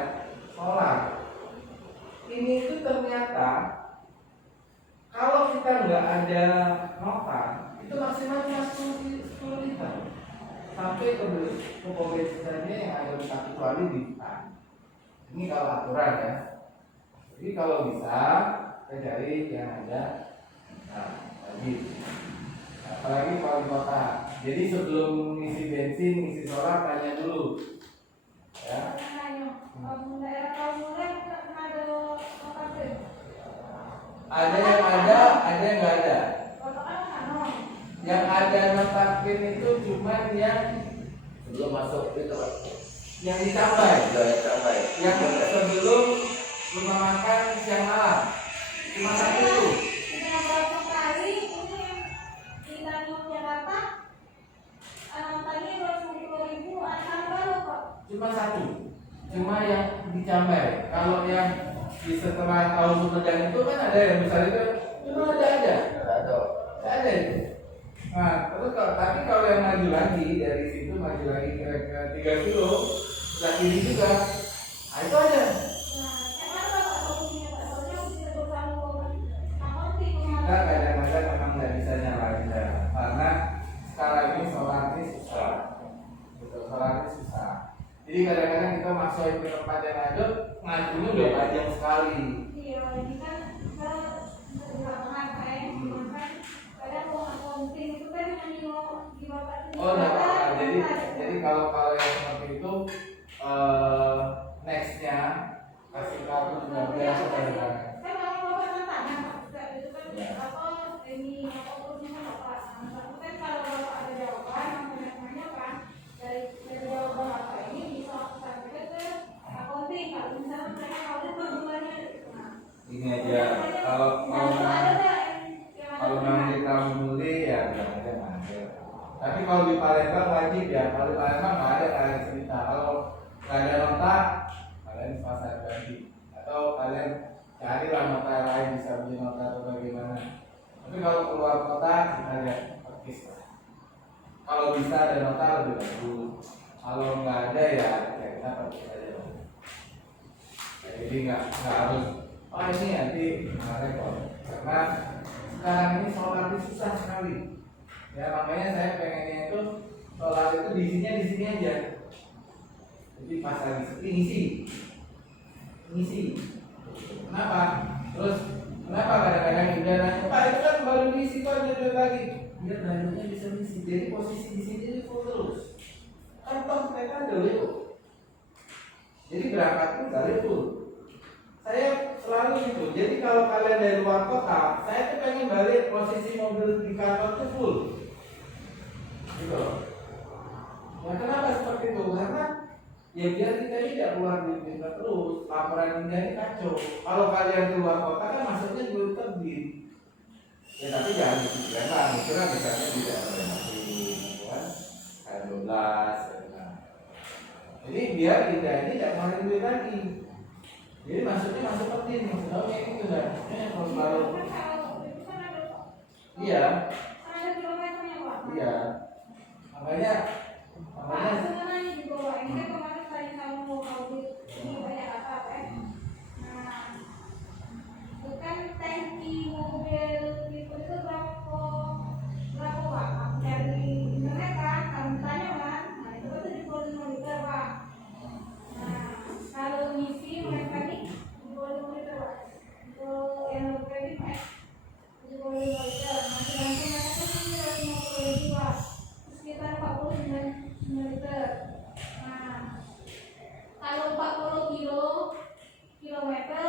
solar. Ini itu ternyata kalau kita nggak ada nota, itu maksimal cuma 10 liter. Sampai ke pom sisanya yang ada kecuali di hutan. Ini kalau aturan ya. Jadi kalau bisa kita cari yang ada lagi. Apalagi kalau di kota. Jadi sebelum ngisi bensin, ngisi solar tanya dulu. Ya. Ada yang ada yang nggak ada. Yang ada nota PIN itu cuma yang Sebelum masuk itu Pak. yang ditambahin. Sampai. Yang sebelum rumah makan siang malam cuma satu itu. Cuma satu, cuma yang dicambai. Kalau yang di setelah tahun Sumedang itu kan ada yang besar itu ada itu. Nah terus tapi kalau yang maju lagi dari situ maju lagi kira-kira 3 kilo sebelah kiri juga, nah itu ada. Kita kadang-kadang memang nggak bisa nyalain karena sekarang ini solar ini susah, solar ini susah. Jadi kadang-kadang kita masuk ke tempat yang ada, ngajunya udah panjang sekali. Iya, ini kan Oh, enggak apa-apa. Jadi kalau yang seperti itu nextnya kasih kartu juga biasa kadang-kadang. Ini aja kalau memang di Kamuli ya kadang-kadang ada. Tapi kalau di Palembang wajib ya. Kalau di Palembang nggak ada kalian cerita. Kalau nggak ada nota, kalian pasar ganti. Atau kalian carilah nota lain, bisa beli nota atau bagaimana. Tapi kalau keluar kota kita lihat praktis. Kalau bisa ada nota lebih bagus. Kalau nggak ada ya kita praktis aja. Jadi nggak harus. Oh ini nanti repot. Karena sekarang ini solar itu susah sekali. Ya makanya saya pengennya itu solar itu di sini aja. Jadi pas lagi sepi ngisi. Kenapa? Terus kenapa kadang-kadang Indah nanya, Pak itu kan baru diisi kok jadi lagi. Dia barunya bisa ngisi. Jadi posisi di sini itu full terus. Kan toh mereka ada lewat. Jadi berangkat pun kali full. Saya selalu gitu. Jadi kalau kalian dari luar kota, saya tuh pengen balik posisi mobil di kantor tuh full. Gitu loh. Ya kenapa seperti itu? Karena ya biar kita tidak keluar duit kita terus. Laporan Indah ini kacau. Kalau kalian keluar kota kan masuknya duit terbit. Ya tapi jangan dipikirkan. Misalnya tidak ada kan? Kayak 12. Jadi biar Indah ini tidak ngeluarin duit lagi. Jadi maksudnya masuk penting, maksudnya kayak gitu kan? Kalau iya, iya, makanya bukan tangki mobil itu berapa Pak? Dari internet kan, kamu tanya kan? Nah itu kan 75 liter Pak. Nah kalau ngisi mereka nih 25 liter Pak. Untuk yang kredit 75 liter. Nanti mereka kan 50 ribu Pak. Sekitar 49 liter. Nah kalau 40 kilometer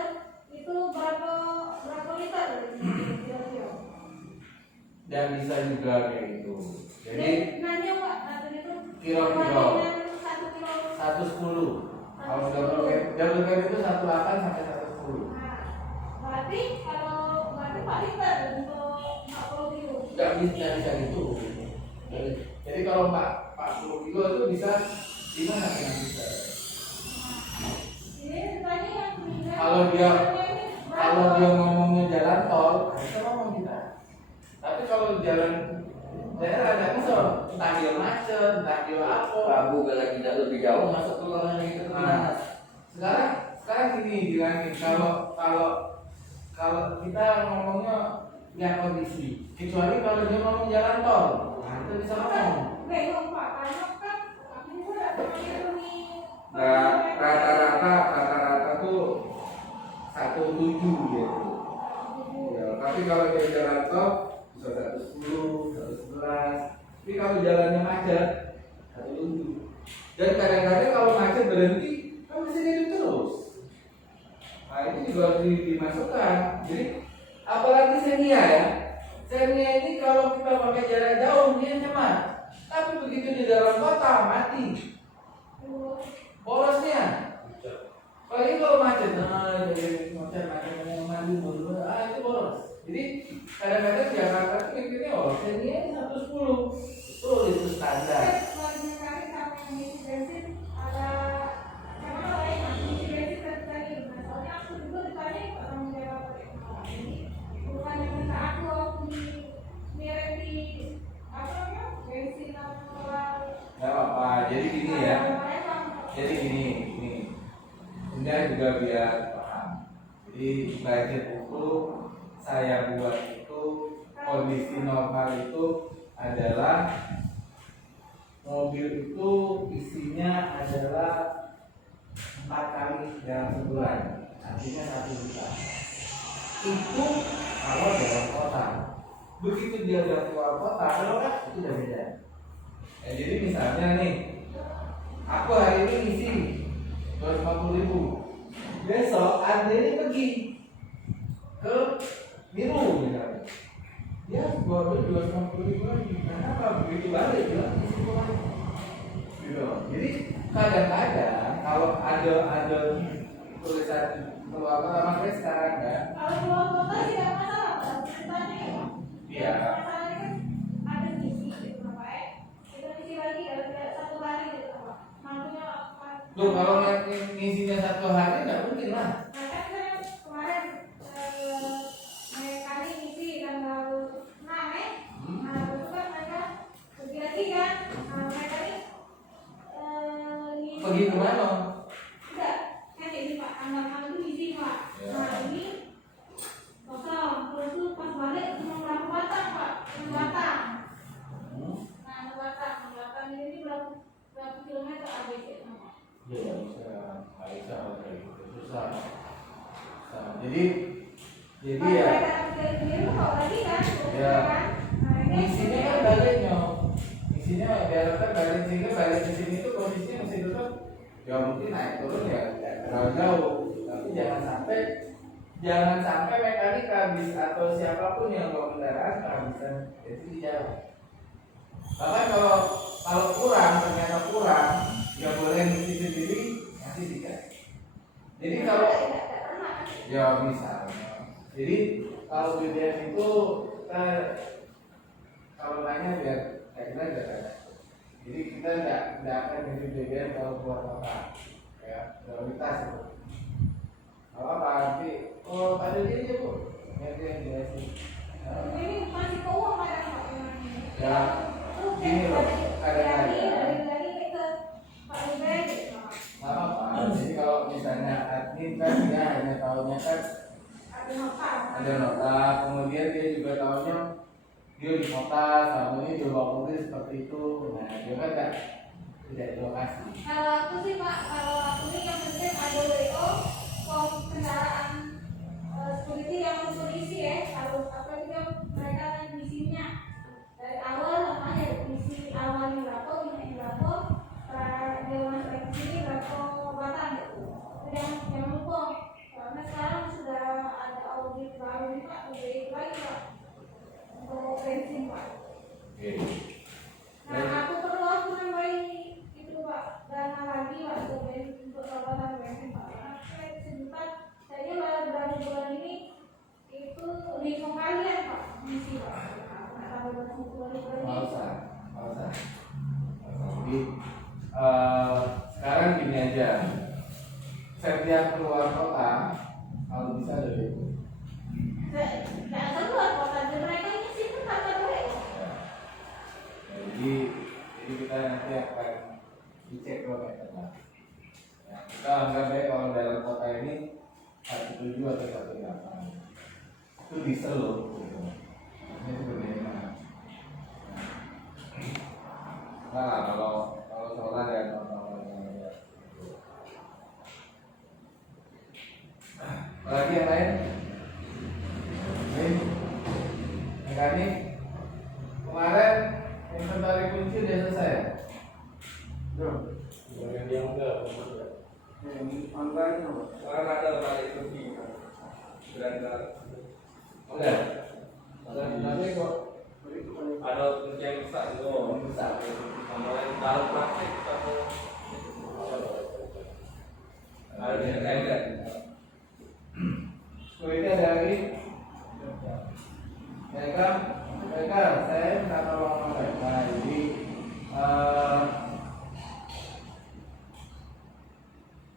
itu berapa liter kira-kira? dan bisa juga kayak gitu. Jadi nanya Pak, itu kilo 1 kilo 110. Kalau double cab itu 18 sampai 110. Nah, berarti Pak liter untuk 40 kilo. Nggak bisa gitu. Jadi kalau 40 Kilo itu bisa gimana yang bisa? Ini tadi yang meninggal. Kalau dia ngomongnya jalan tol, kita ngomong kita. Tapi kalau jalan daerah ada misal, entah dia macet, entah dia apa. Abu lagi lebih jauh masuk ke ruangan itu gimana? Sekarang gini bilangin kalau kita ngomongnya lihat kondisi, kecuali kalau dia ngomong jalan tol, nah itu bisa ngomong. Bingung Pak, karena kan aku juga namanya ini. Nah, rata-rata tuh 17 gitu. Ya, tapi kalau dia jalan tol bisa 110, 111. Tapi kalau jalannya macet 17. Dan kadang-kadang kalau macet berhenti, kan bisa hidup terus. Nah itu juga harus dimasukkan. Jadi apalagi Xenia ya. Xenia ini kalau kita pakai jarak jauh dia nyaman. Tapi begitu di dalam kota mati. Borosnya. Apalagi kalau macet, mandi itu boros. Jadi kadang-kadang Jakarta itu mikirnya Xenia ini 110. Betul itu standar. Banyak kali sampai yang isi bensin ada karena lain isi bensin tadi. Soalnya aku juga ditanya orang Jawa ini bukan yang minta aku mirip di apa namanya bensin atau Gak apa-apa. Jadi gini ya. Jadi gini. Anda juga biar paham. Jadi budget itu saya buat itu kondisi normal itu adalah mobil itu isinya adalah 4 kali dalam sebulan, artinya 1 juta. Itu kalau dalam kota. Begitu dia udah keluar kota, itu udah beda. Ya, jadi misalnya nih, aku hari ini isi 250.000. Besok Anda ini pergi ke Biru misalnya. Dia bawa 250.000 lagi. Kenapa begitu balik dia isi lagi? Gitu. Jadi kadang-kadang kalau ada tulisan keluar kota makanya sekarang kan. kalau keluar kota tidak masalah, Pak. Ceritanya ya. Iya. Masalahnya kan ada misi gitu Pak. Kita misi lagi ada 1 hari gitu Pak. Mampunya apa? Loh kalau ngisinya 1 hari nggak mungkin lah. Nah kan saya kemarin kali misi tanggal 6 Nah itu kan mereka pergi lagi kan. Nah mereka ini Pergi kemana? Enggak, kan ini Pak, tanggal itu misi Pak. Ya. Nah ini kosong, terus tuh pas balik cuma berapa batang Pak? 6 batang. Nah 6 batang ini berapa kilometer ABC Pak? Ya bisa kayak gitu susah. Jadi Pas ya mereka ke Biru mau lagi kan? Ya. Kan? Nah ini isinya kan baliknya. Isinya diharapkan balik sehingga balik ke sini tuh kondisinya masih tetap ya mungkin naik turun ya tidak terlalu jauh. Tapi jangan sampai mekanik habis atau siapapun yang bawa kendaraan kehabisan jadi jauh. Bahkan kalau ternyata kurang ya boleh ngisi sendiri nanti dikasih. Jadi kalau tidak pernah kan? ya misalnya, jadi kalau BBM itu kita kalau nanya biar kita tidak ada. Jadi kita tidak akan ngisi BBM kalau keluar kota, ya prioritas itu. Kalau apa nanti ada dia aja bu, nanti yang jelasin. Ini masih ke uang kan Pak? Ya gini loh, kadang-kadang lagi ke Pak Ubed gitu Pak. nggak apa-apa. Jadi kalau misalnya admin kan dia hanya tahunya kan Ada nota. ada nota, kemudian dia juga tahunya dia di kota, selama ini dia bawa mobil seperti itu. Nah dia kan tidak di lokasi. Kalau aku sih Pak, kalau aku nih yang penting ada WO, form kendaraan security yang untuk isi ya. Kalau apa juga mereka yang misinya dari awal namanya misi awalnya berapa, minyak berapa, dia masuk ke sini berapa batang gitu. Jangan lupa, karena sekarang sudah ada audit baru nih Pak, audit lagi Pak untuk bensin Pak. Oke. Nah, aku nambahin itu Pak, dana lagi Pak untuk perawatan bensin Pak. Karena saya sempat, saya baru bulan ini itu 5 kalian Pak misi Pak. Nah, kalau bulan Nggak usah. Jadi setiap keluar kota kalau bisa dari itu. Nggak keluar kota, mereka ini sih kan kata mereka. Jadi kita nanti akan dicek kilometernya. Ya, kita anggap ya kalau dalam kota ini 17 atau 18 itu diesel loh. Gitu. Ini sebenarnya. Nah, kalau solar ya normal. Lagi yang lain? Mekanik kemarin inventari kunci udah selesai ya? Belum. Bagian yang enggak. Yang online apa? Sekarang ada balik kunci berada Udah. Tapi kok ada kunci yang besar itu besar. sama yang taruh plastik atau ada yang kayak Selanjutnya ada lagi. Mereka, saya minta tolong sama mereka. Jadi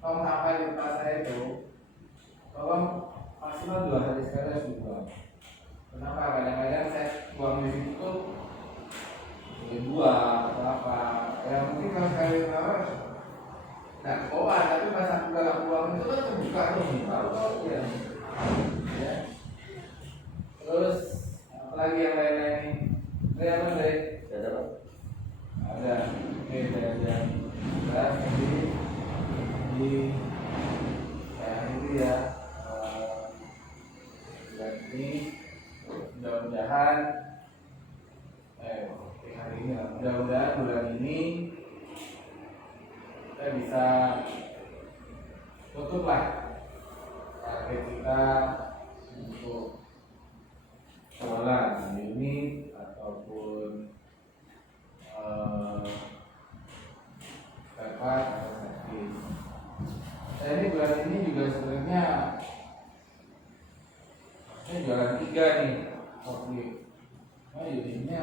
tolong sampai di tempat saya itu, tolong maksimal 2 hari sekali harus dibuang. Kenapa? Kadang-kadang saya buang di situ tuh buang atau apa. Ya mungkin kalau sekali nggak bawa, tapi pas aku dalam buang itu kan terbuka nih, tahu ya. Ya. Terus apalagi yang lain-lain nih? Ada apa deh? Ada apa? Ada. Oke, ada. Terus di kayak itu ya. Bulan ini mudah-mudahan hari ini lah. Mudah-mudahan bulan ini kita bisa tutup lah target kita untuk jualan unit ataupun dapat atau servis. Saya ini bulan ini juga sebenarnya ini jualan 3 nih kopi. Nah unitnya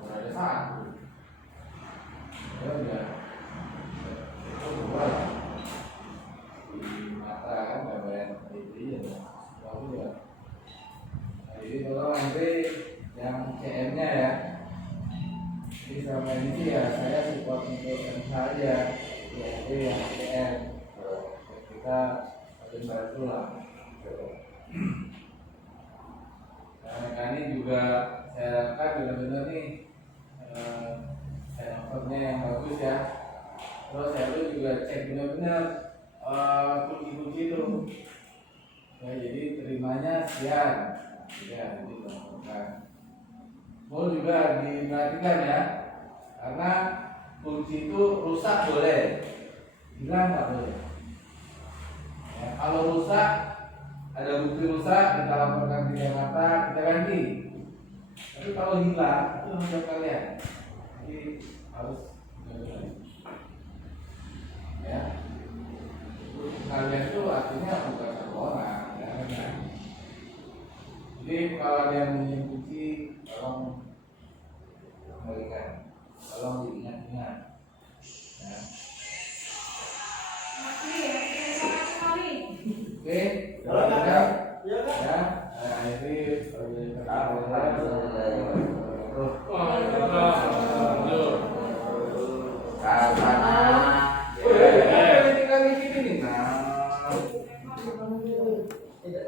udah ada 1. Ya udah itu 2 lah. Di mata kan nggak bayar itu ya. Lalu ya. Jadi tolong nanti yang CM-nya ya. Jadi sama ini sih ya saya support untuk M saja. Ya itu yang CM. Kita saling bantu lah. Nah ini juga saya harapkan benar-benar nih handphonenya yang bagus ya. Terus saya juga cek benar-benar kunci-kunci itu. Ya, jadi terimanya sekian. Ya, jadi lakukan. Mau juga diperhatikan ya, karena kunci itu rusak boleh, hilang nggak boleh. Ya, kalau rusak, ada bukti rusak, kita laporkan ke Jakarta, kita ganti. Tapi kalau hilang, itu hanya kalian. Jadi harus ya. Kalian itu artinya bukan satu orang, ya kan? Jadi kalau ada yang minjem kunci, tolong kembalikan, tolong diingat-ingat. Ya. Makasih ya, terima kasih kami. Oke, Kalau nggak ada, ya kan? ya. Nah, ini Alhamdulillah. terus.